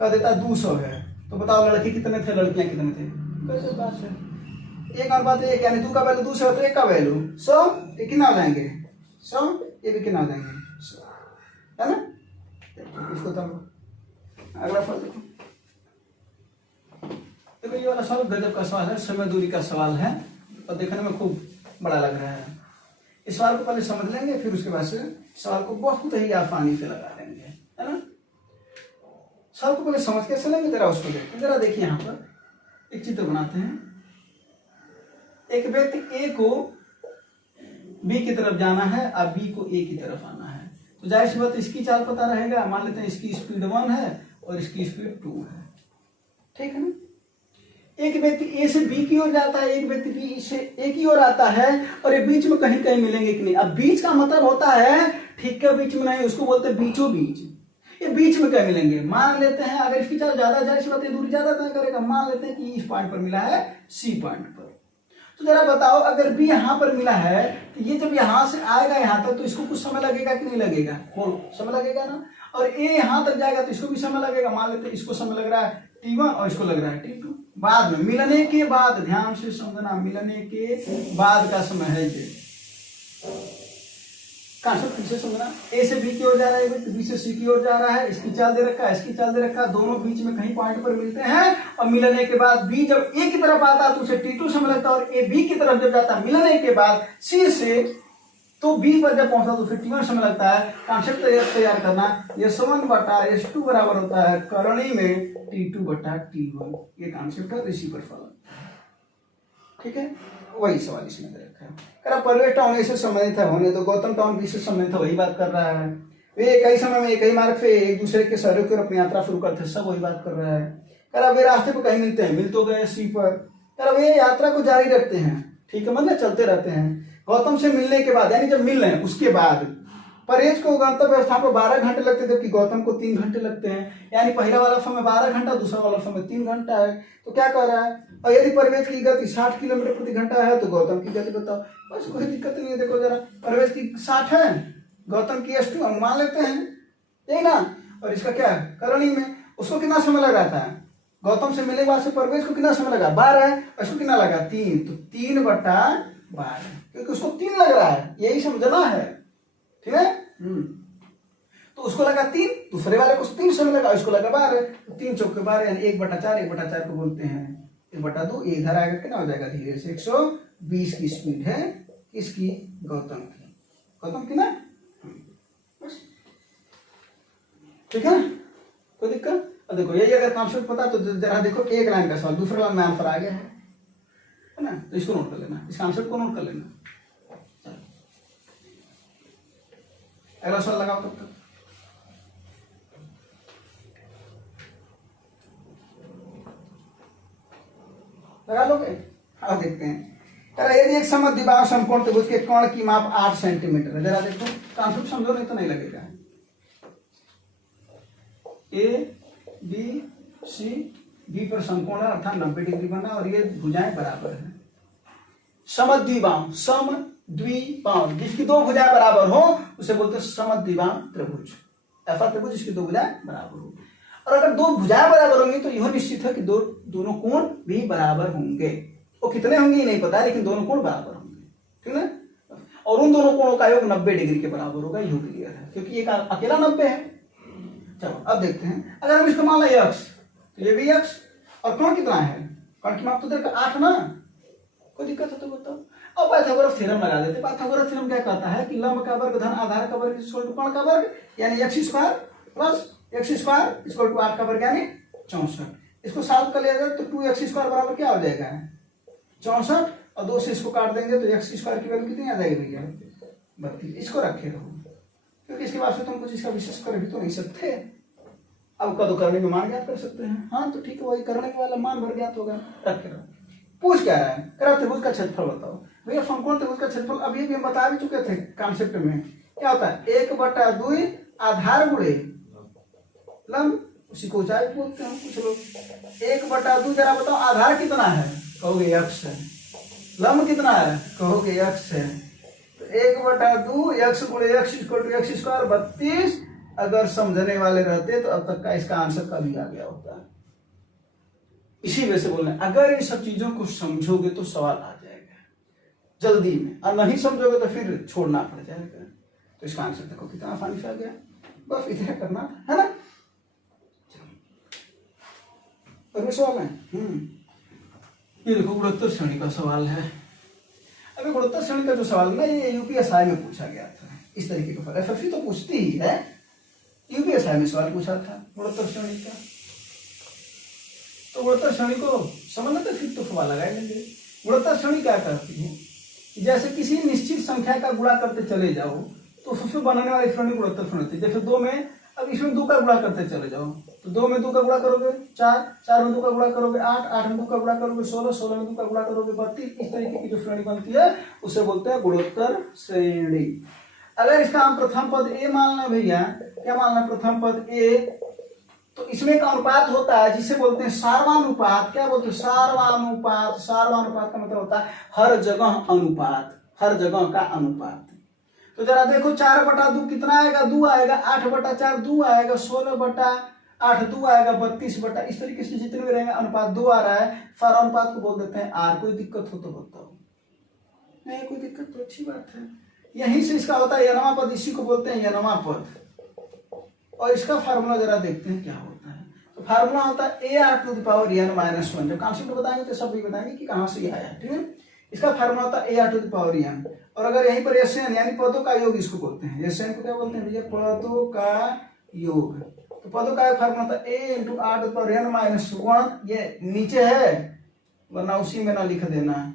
का देता है 200 है, तो बताओ लड़के कितने थे, लड़कियां कितने थे। कैसे बात है, 1 अनुपात 1, यानी 2 का वैल्यू 200 है तो 1 का वैल्यू 100, ये कितना हो जाएंगे 100, ये भी कितना हो जाएंगे 100, है ना। इसको तब अगला सवाल देखो। देखो ये वाला सवाल गजब का सवाल है, समय दूरी का सवाल है और देखने में खूब बड़ा लग रहा है। इस सवाल को पहले समझ लेंगे, फिर उसके बाद से सवाल को बहुत ही आसानी से लगा लेंगे, है ना। सवाल को पहले समझ के चलेंगे, जरा उसको देखते, जरा देखिए यहाँ पर एक चित्र बनाते हैं। एक व्यक्ति ए को बी की तरफ जाना है और बी को ए की तरफ आना है, तो जाहिर सी बात इसकी चाल पता रहेगा। मान लेते हैं इसकी स्पीड 1 है और इसकी स्पीड 2 है, ठीक है ना। एक व्यक्ति ए से बी की ओर जाता है, एक व्यक्ति बी से ए की ओर आता है, और ये बीच में कहीं कहीं मिलेंगे कि नहीं। अब बीच का मतलब होता है ठीक के बीच में नहीं, उसको बोलते हैं बीचों बीच। ये बीच में क्या मिलेंगे, मान लेते हैं अगर इसकी चाल ज्यादा जाहिर सी बात है दूरी ज्यादा तय करेगा। मान लेते हैं कि इस पॉइंट पर मिला है सी पॉइंट पर, तो जरा बताओ अगर बी यहाँ पर मिला है तो ये जब यहाँ से आएगा यहाँ तक तो इसको कुछ समय लगेगा कि नहीं लगेगा, बोलो समय लगेगा ना। और ए यहाँ तक जाएगा तो इसको भी समय लगेगा। मान लेते हैं इसको समय लग रहा है T1 और इसको लग रहा है T2। बाद में मिलने के बाद, ध्यान से समझना, मिलने के बाद का समय है ये, कांसेप्ट फिर से समझना। ए से बी की ओर जा रहा है, बी से सी की ओर जा रहा है, इसकी चाल दे रखा है, इसकी चाल दे रखा है, दोनों बीच में कहीं पॉइंट पर मिलते हैं। और मिलने के बाद बी जब ए की तरफ आता है तो उसे T2 समय लगता है, और ए बी की तरफ जब जाता है मिलने के बाद सी से, तो बी पर जब पहुंचता तो फिर T1 समय लगता है। कांसेप्ट तैयार करना, S1 बटा S2 बराबर होता है करणी में T2 बटा T1, ये कांसेप्ट है रिसीवर फलन, ठीक है। वही सवाल इसमें दे रखा है। करा परवेश टाउन ए से संबंधित है होने, तो गौतम टाउन बी से संबंधित है, वही बात कर रहा है। वे एक ही समय में एक ही मार्ग से एक दूसरे के शहरों की ओर अपनी यात्रा शुरू करते, सब वही बात कर रहा है। करा वे रास्ते पर कहीं मिलते हैं, मिल तो गए सी पर। करा वे यात्रा को जारी रखते हैं, ठीक है, मतलब चलते रहते हैं। गौतम से मिलने के बाद, यानी जब मिल रहे हैं उसके बाद परहेज को गंतव्य स्थान पर 12 घंटे लगते थे, जबकि गौतम को 3 घंटे लगते हैं। यानी पहला वाला समय 12 घंटा, दूसरा वाला समय 3 घंटा है। तो क्या कह रहा है, और यदि परहेज की गति 60 किलोमीटर प्रति घंटा है तो गौतम की गति बताओ। बस कोई दिक्कत नहीं है। देखो जरा, परहेज की 60 है, गौतम की S2 हम मान लेते हैं, यही ना। और इसका क्या है, करणी में उसको कितना समय लग रहा था, गौतम से मिलने के बाद से परवेश को कितना समय लगा, 12 है, उसको कितना लगा 3, तो 3/12, क्योंकि उसको 3 लग रहा है, यही समझना है, ठीक है। तो उसको लगा 3, दूसरे वाले को 3 समय लगा, इसको लगा 12, तो 3 चौके 12 यानी 1/4, 1/4 को बोलते हैं 1/2, ये इधर आएगा, कितना हो जाएगा धीरे से 120 की स्पीड है किसकी, गौतम की ना। बस ठीक है, कोई दिक्कत। अब देखो यही अगर कॉन्सेप्ट पता तो जरा देखो, एक लाइन का सवाल दूसरे लाइन में आंसर आ गया है ना, तो इसको नोट कर लेना, इस कॉन्सेप्ट को नोट कर लेना। अगला सवाल लगाओ तब तक। लगा लोगे, अब देखते हैं। यदि एक समद्विबाहु समकोण त्रिभुज के कोण की माप 8 सेंटीमीटर है, जरा देखो कॉन्सेप्ट समझो, नहीं तो नहीं लगेगा। ए बी सी, बी पर समकोण है अर्थात 90 डिग्री बना, और ये भुजाएं बराबर है। समद्विबाहु, समद्विबाहु जिसकी 2 भुजाएं बराबर हो उसे बोलते हैं समद्विबाहु त्रिभुज। ऐसा त्रिभुज जिसकी 2 भुजाएं बराबर हो, और अगर 2 भुजाएं बराबर होंगी तो यह निश्चित है कि दोनों कोण भी बराबर होंगे। वो कितने होंगे ये नहीं पता है, लेकिन दोनों कोण बराबर होंगे, ठीक है। और उन दोनों कोणों का योग 90 डिग्री के बराबर होगा, यह क्लियर है, क्योंकि एक अकेला 90 है। चलो अब देखते हैं, अगर हम इसको मान लें x, तो ये भी x, और कोण कितना है, कोण की माप तो देखो 8 ना, कोई दिक्कत है तो बताओ। अब पाइथागोरस थ्योरम लगा देते। पाइथागोरस थ्योरम क्या कहता है कि लंब का वर्ग धन आधार का वर्ग इक्वल टू कोण का वर्ग, यानी x² plus x² equal to 8 का वर्ग यानी 64। इसको सॉल्व कर लिया जाए तो 2x² बराबर क्या हो जाएगा 64, और 2 से इसको काट देंगे तो x² की वैल्यू कितनी आ जाएगी भैया 32। इसको रखे रहो, क्योंकि इसके बाद से तुम कुछ इसका विशेष कर भी तो नहीं सकते। अब कदो करने में मान ज्ञात कर सकते हैं, हाँ तो ठीक है, वही करने के वाला मान भर ज्ञात होगा, रखे रहो। पूछ क्या रहा है, करा त्रिभुज का क्षेत्रफल बताओ। भैया समकोण त्रिभुज का क्षेत्रफल अभी भी हम बता भी चुके थे कॉन्सेप्ट में, क्या होता है 1/2 आधार गुणे लंब, उसी को ऊंचाई बोलते हैं कुछ लोग। 1/2 जरा बताओ, आधार कितना है कहोगे x है, लंब कितना है कहोगे x है, तो 1/2 x गुणे x इक्वल टू x² 32। अगर समझने वाले रहते तो अब तक का इसका आंसर कभी आ गया होता है। इसी वजह से बोल रहे हैं, अगर इन सब चीजों को समझोगे तो सवाल आ जाएगा जल्दी में, और नहीं समझोगे तो फिर छोड़ना पड़ जाएगा। तो इसका आंसर देखो कितना आसानी से आ गया, बस इतना करना है ना। अगले सवाल है, ये देखो गुणोत्तर श्रेणी का सवाल है। अभी गुणोत्तर श्रेणी का जो सवाल है ना, ये यूपीएसआई में पूछा गया था, इस तरीके का एफएफसी तो पूछती ही है, यूपीएसआई में सवाल पूछा था गुणोत्तर श्रेणी का। तो गुणोत्तर श्रेणी को समझना तो फिर तो सवाल लगा लेंगे। गुणोत्तर श्रेणी क्या करती है, जैसे किसी निश्चित संख्या का गुणा करते चले जाओ तो उसमें बनने वाली श्रेणी गुणोत्तर श्रेणी होती है। जैसे 2 में, अब इसमें 2 का गुणा करते चले जाओ तो 2 में 2 का गुणा करोगे 4, 4 में 2 का गुणा करोगे 8, 8 में 2 का गुणा करोगे 16, 16 में 2 का गुणा करोगे 32। इस तरीके की जो श्रेणी बनती है उसे बोलते हैं गुणोत्तर श्रेणी। अगर इसका हम प्रथम पद ए मानना भैया, क्या मानना प्रथम पद ए, तो इसमें एक अनुपात होता है जिसे बोलते हैं सार्वानुपात। क्या बोलते हैं सार्वानुपात। सार्वानुपात का मतलब होता है हर जगह अनुपात, हर जगह का अनुपात। तो जरा देखो 4/2 कितना आएगा, 2 आएगा, 8/4 2 आएगा, 16/8 2 आएगा, 32 इस तरीके से जितने भी रहेंगे अनुपात 2 आ रहा है। सार्वानुपात को बोल देते हैं आर। कोई दिक्कत हो तो बताओ, नहीं कोई दिक्कत तो अच्छी बात है। यहीं से इसका होता है यनवा पद, इसी को बोलते हैं यनवा पद। और इसका फार्मूला जरा देखते हैं क्या होता है। तो फार्मूला होता है AR⁻n-1। जब कॉन्सेप्ट बताएंगे तो सब भी बताएंगे कि कहां से ये आया, ठीक है। इसका फार्मूला होता है AR⁻n, और अगर यहीं पर SN यानी पदों का योग इसको बोलते हैं। SN को क्या बोलते हैं भैया, पदों का योग। तो पदों का फार्मूला होता है A × R⁻n-1। ये नीचे है वरना उसी में ना लिख देना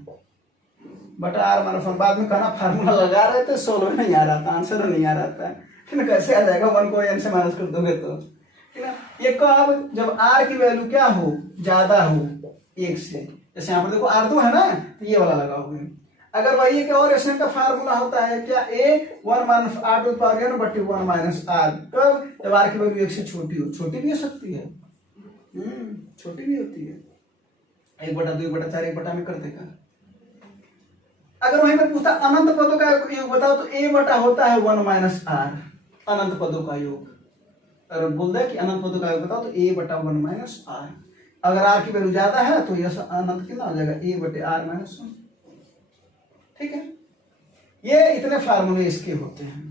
बटा R-1। बाद में कहना फार्मूला लगा रहे थे, सोल्व नहीं आ रहा था, आंसर नहीं आ रहा था, ठीक है। कैसे आ जाएगा, 1 को n से माइनस कर दोगे तो, ठीक है। ये कब, जब r की वैल्यू क्या हो, ज्यादा हो 1 से। जैसे यहाँ पर देखो R2 है ना, तो ये वाला लगाओगे। अगर वही एक और एसएन का फार्मूला होता है क्या, A 1 minus R to power N बटे 1 माइनस आर, कब, जब आर की वैल्यू 1 से छोटी हो, छोटी भी हो सकती है, छोटी भी होती है, 1/2 1/4 1 में कर देगा। अगर वहीं पर पूछता अनंत पदों का योग बताओ तो ए बटा होता है 1 माइनस आर, अनंत पदों का योग। अगर बोल दे कि अनंत पदों का योग बताओ तो ए बटा 1 माइनस आर। अगर आर की वैल्यू ज्यादा है तो यह अनंत कितना हो जाएगा, ए बटे आर माइनस 1। ठीक है, ये इतने फार्मूले इसके होते हैं,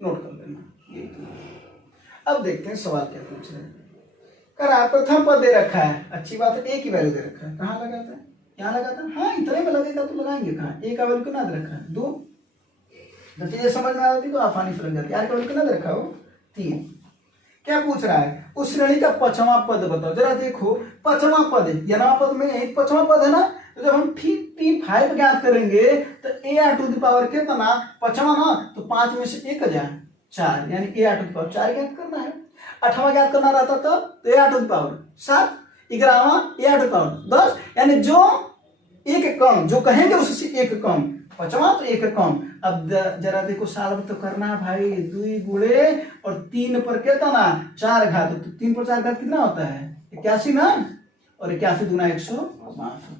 नोट कर लेना ये इतना। अब देखते हैं सवाल क्या पूछ रहे हैं। कर आप प्रथम पद दे रखा है, अच्छी बात है, ए की वैल्यू दे रखा है, कहाँ लगाता है, यहाँ लगाता है, हाँ इतने में लगेगा तो लगाएंगे कहाँ, ए का वैल्यू कितना दे रखा है 2, जब चीजें समझ में आती तो आसानी से लग जाती है। आर का वैल्यू कितना दे रखा हो 3। क्या पूछ रहा है, उस श्रेणी का 5वां पद बताओ। जरा देखो 5वां पद है, यहां पद में एक 5वां पद है ना, तो जब हम T5 ज्ञात करेंगे तो A R to the power कितना 5वां ना, तो 5 में से 1 जाए 4, यानी A R to the power 4 ज्ञात करना है। 8वां ज्ञात करना रहता तो A R to the power 7, 11वां A R to the power 10, यानी जो एक कम जो कहेंगे उससे एक कम, 5वां तो एक कम। अब जरा देखो सॉल्व तो करना है भाई, 2 गुणे और 3 पर कितना 4 घात, तो 3 पर 4 घात कितना होता है 81 ना, और 81 दूना 162,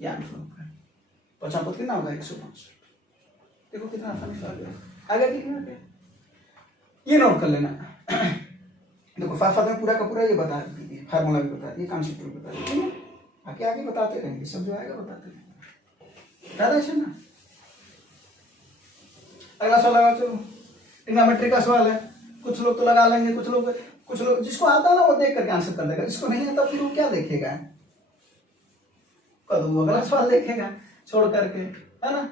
ये आंसर होगा। 5वां पद कितना होगा 162। देखो कितना आसानी से आ गया, आगे कितना है ये नोट कर लेना। देखो साथ में पूरा का पूरा ये बता दीजिए, फार्मूला भी बता दिए, कॉन्सेप्ट भी बता दिए, आगे आगे बताते रहेंगे, सब जो आएगा बताते रहेंगे, ज्यादा ऐसे ना। अगला सवाल लगा, चलो ट्रिग्नोमेट्री का सवाल है, कुछ लोग तो लगा लेंगे, कुछ लोग जिसको आता है ना वो देख करके आंसर कर देगा, जिसको नहीं आता फिर वो क्या देखेगा, कदू अगला सवाल देखेगा छोड़ करके, है ना।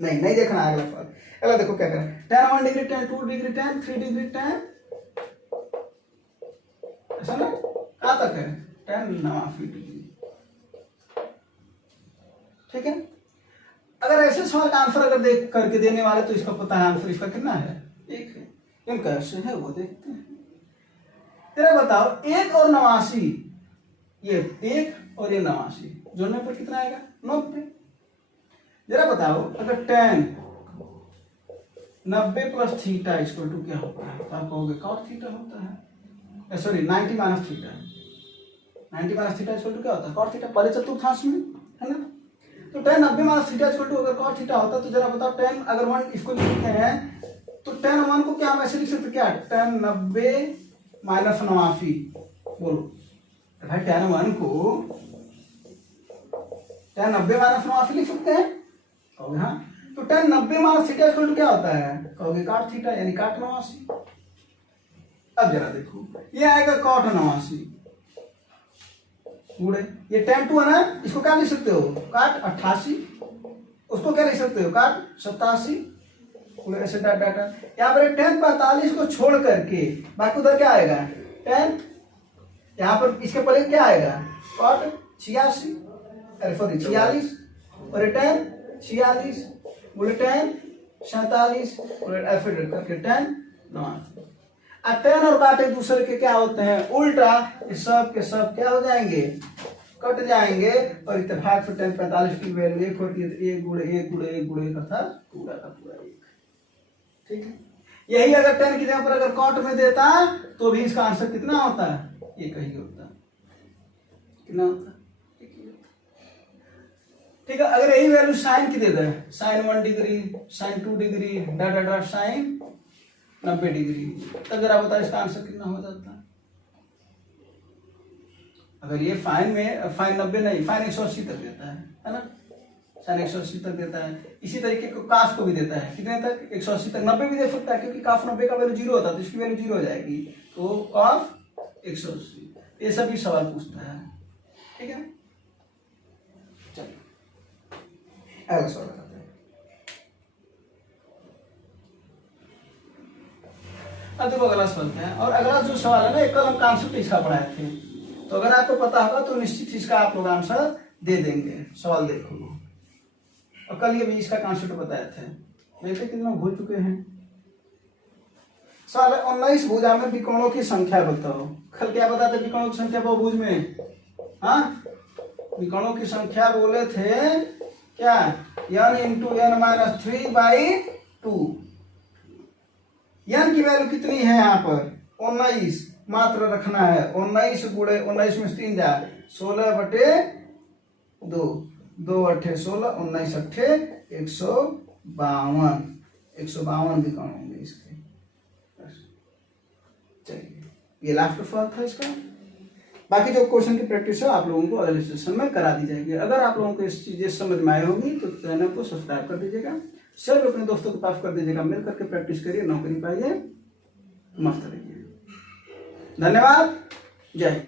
नहीं देखना अगला सवाल। अगला देखो क्या करें, tan 1 degree, tan 2 degree, tan 3 degree, tan ऐसा ना, कहां तक है tan 89 डिग्री। ठीक है, अगर ऐसे सवाल का आंसर अगर देख करके देने वाले तो इसका पता है आंसर इसका कितना है 1 है, क्यों कैसे है वो देखते हैं। तेरा बताओ 1 और 89, ये 1 और ये 89 जोड़ने पर कितना आएगा 90। जरा बताओ अगर tan 90 plus theta equal to क्या होता है, तो आप कहोगे cos थीटा होता है, sorry 90 minus theta, 90 minus theta equal to क्या होता है cos थीटा, पहले चतुर्थांश में है ना। तो tan 90 minus theta equal to अगर cos थीटा होता तो जरा बताओ tan अगर 1 इसको लिखते हैं तो tan 1 को क्या हम ऐसे लिख सकते, क्या tan 90 माइनस 89, बोलो भाई tan 1 को tan 90 माइनस 89 लिख सकते हैं, कहोगे हाँ। तो tan 90 minus theta equal to क्या होता है, कहोगे cot थीटा, यानी cot 89। अब जरा देखो ये आएगा cot 89 गुणे ये tan 2 है ना, इसको क्या लिख सकते हो cot 88, उसको क्या लिख सकते हो cot 87, ऐसे डाटा यहाँ पर tan 45 को छोड़ करके बाकी उधर क्या आएगा tan, यहाँ पर इसके पहले क्या आएगा cot 86, अरे सॉरी 46, और tan 46 बोले tan 47 बोले ऐसे करके tan 89। tan और cot एक दूसरे के क्या होते हैं उल्टा, इस सब के सब क्या हो जाएंगे कट जाएंगे, और इत्तेफाक से tan 45 की वैल्यू 1 होती है, तो 1 गुणे 1 गुणे 1 गुणे 1 अर्थात पूरा का पूरा 1। ठीक है, यही अगर tan की जगह पर अगर cot में देता तो भी इसका आंसर कितना होता है, ये कहीं होता, कितना होता, ठीक है। अगर यही वैल्यू साइन की दे दे, sin 1 degree, sin 2 degree, dot sin 90 degree, तब जरा बताओ इसका आंसर कितना हो जाता है। अगर ये फाइन में फाइन 90 नहीं, फाइन 180 तक देता है ना, साइन 180 तक देता है। इसी तरीके को काफ को भी देता है, कितने तक 180 तक, 90 भी दे सकता है, क्योंकि काफ 90 का वैल्यू 0 होता है तो इसकी वैल्यू 0 हो जाएगी, तो काफ 180, ये सभी सवाल पूछता है। ठीक है, चलिए अगला सवाल करते हैं। अब देखो अगला सवाल क्या है, और अगला जो सवाल है ना, कल हम कॉन्सेप्ट इसका पढ़ाए थे, तो अगर आपको पता होगा तो निश्चित इसका आप लोग आंसर दे देंगे। सवाल देखो, और कल ये भी इसका कॉन्सेप्ट बताए थे, वैसे कितना भूल चुके हैं। सवाल 19 भुजा में विकोणों की संख्या बताओ। कल क्या बताते विकोणों की संख्या बहुभुज में, हाँ विकोणों की संख्या बोले थे क्या n into n minus 3/2। n की वैल्यू कितनी है यहाँ पर 19 मात्र रखना है। 19 गुणे 19 में 3 जाए 16/2, 2 अट्ठे 16, 19 अट्ठे 152, 152 भी कम होंगे इसके। चलिए ये लास्ट सवाल था इसका। बाकी जो क्वेश्चन की प्रैक्टिस है आप लोगों को अगले सेशन में करा दी जाएगी। अगर आप लोगों को इस चीजें समझ में आई होगी तो चैनल को सब्सक्राइब कर दीजिएगा, शेयर अपने दोस्तों के पास कर दीजिएगा। मिल करके प्रैक्टिस करिए, नौकरी पाइए, मस्त रहिए। धन्यवाद, जय हिंद।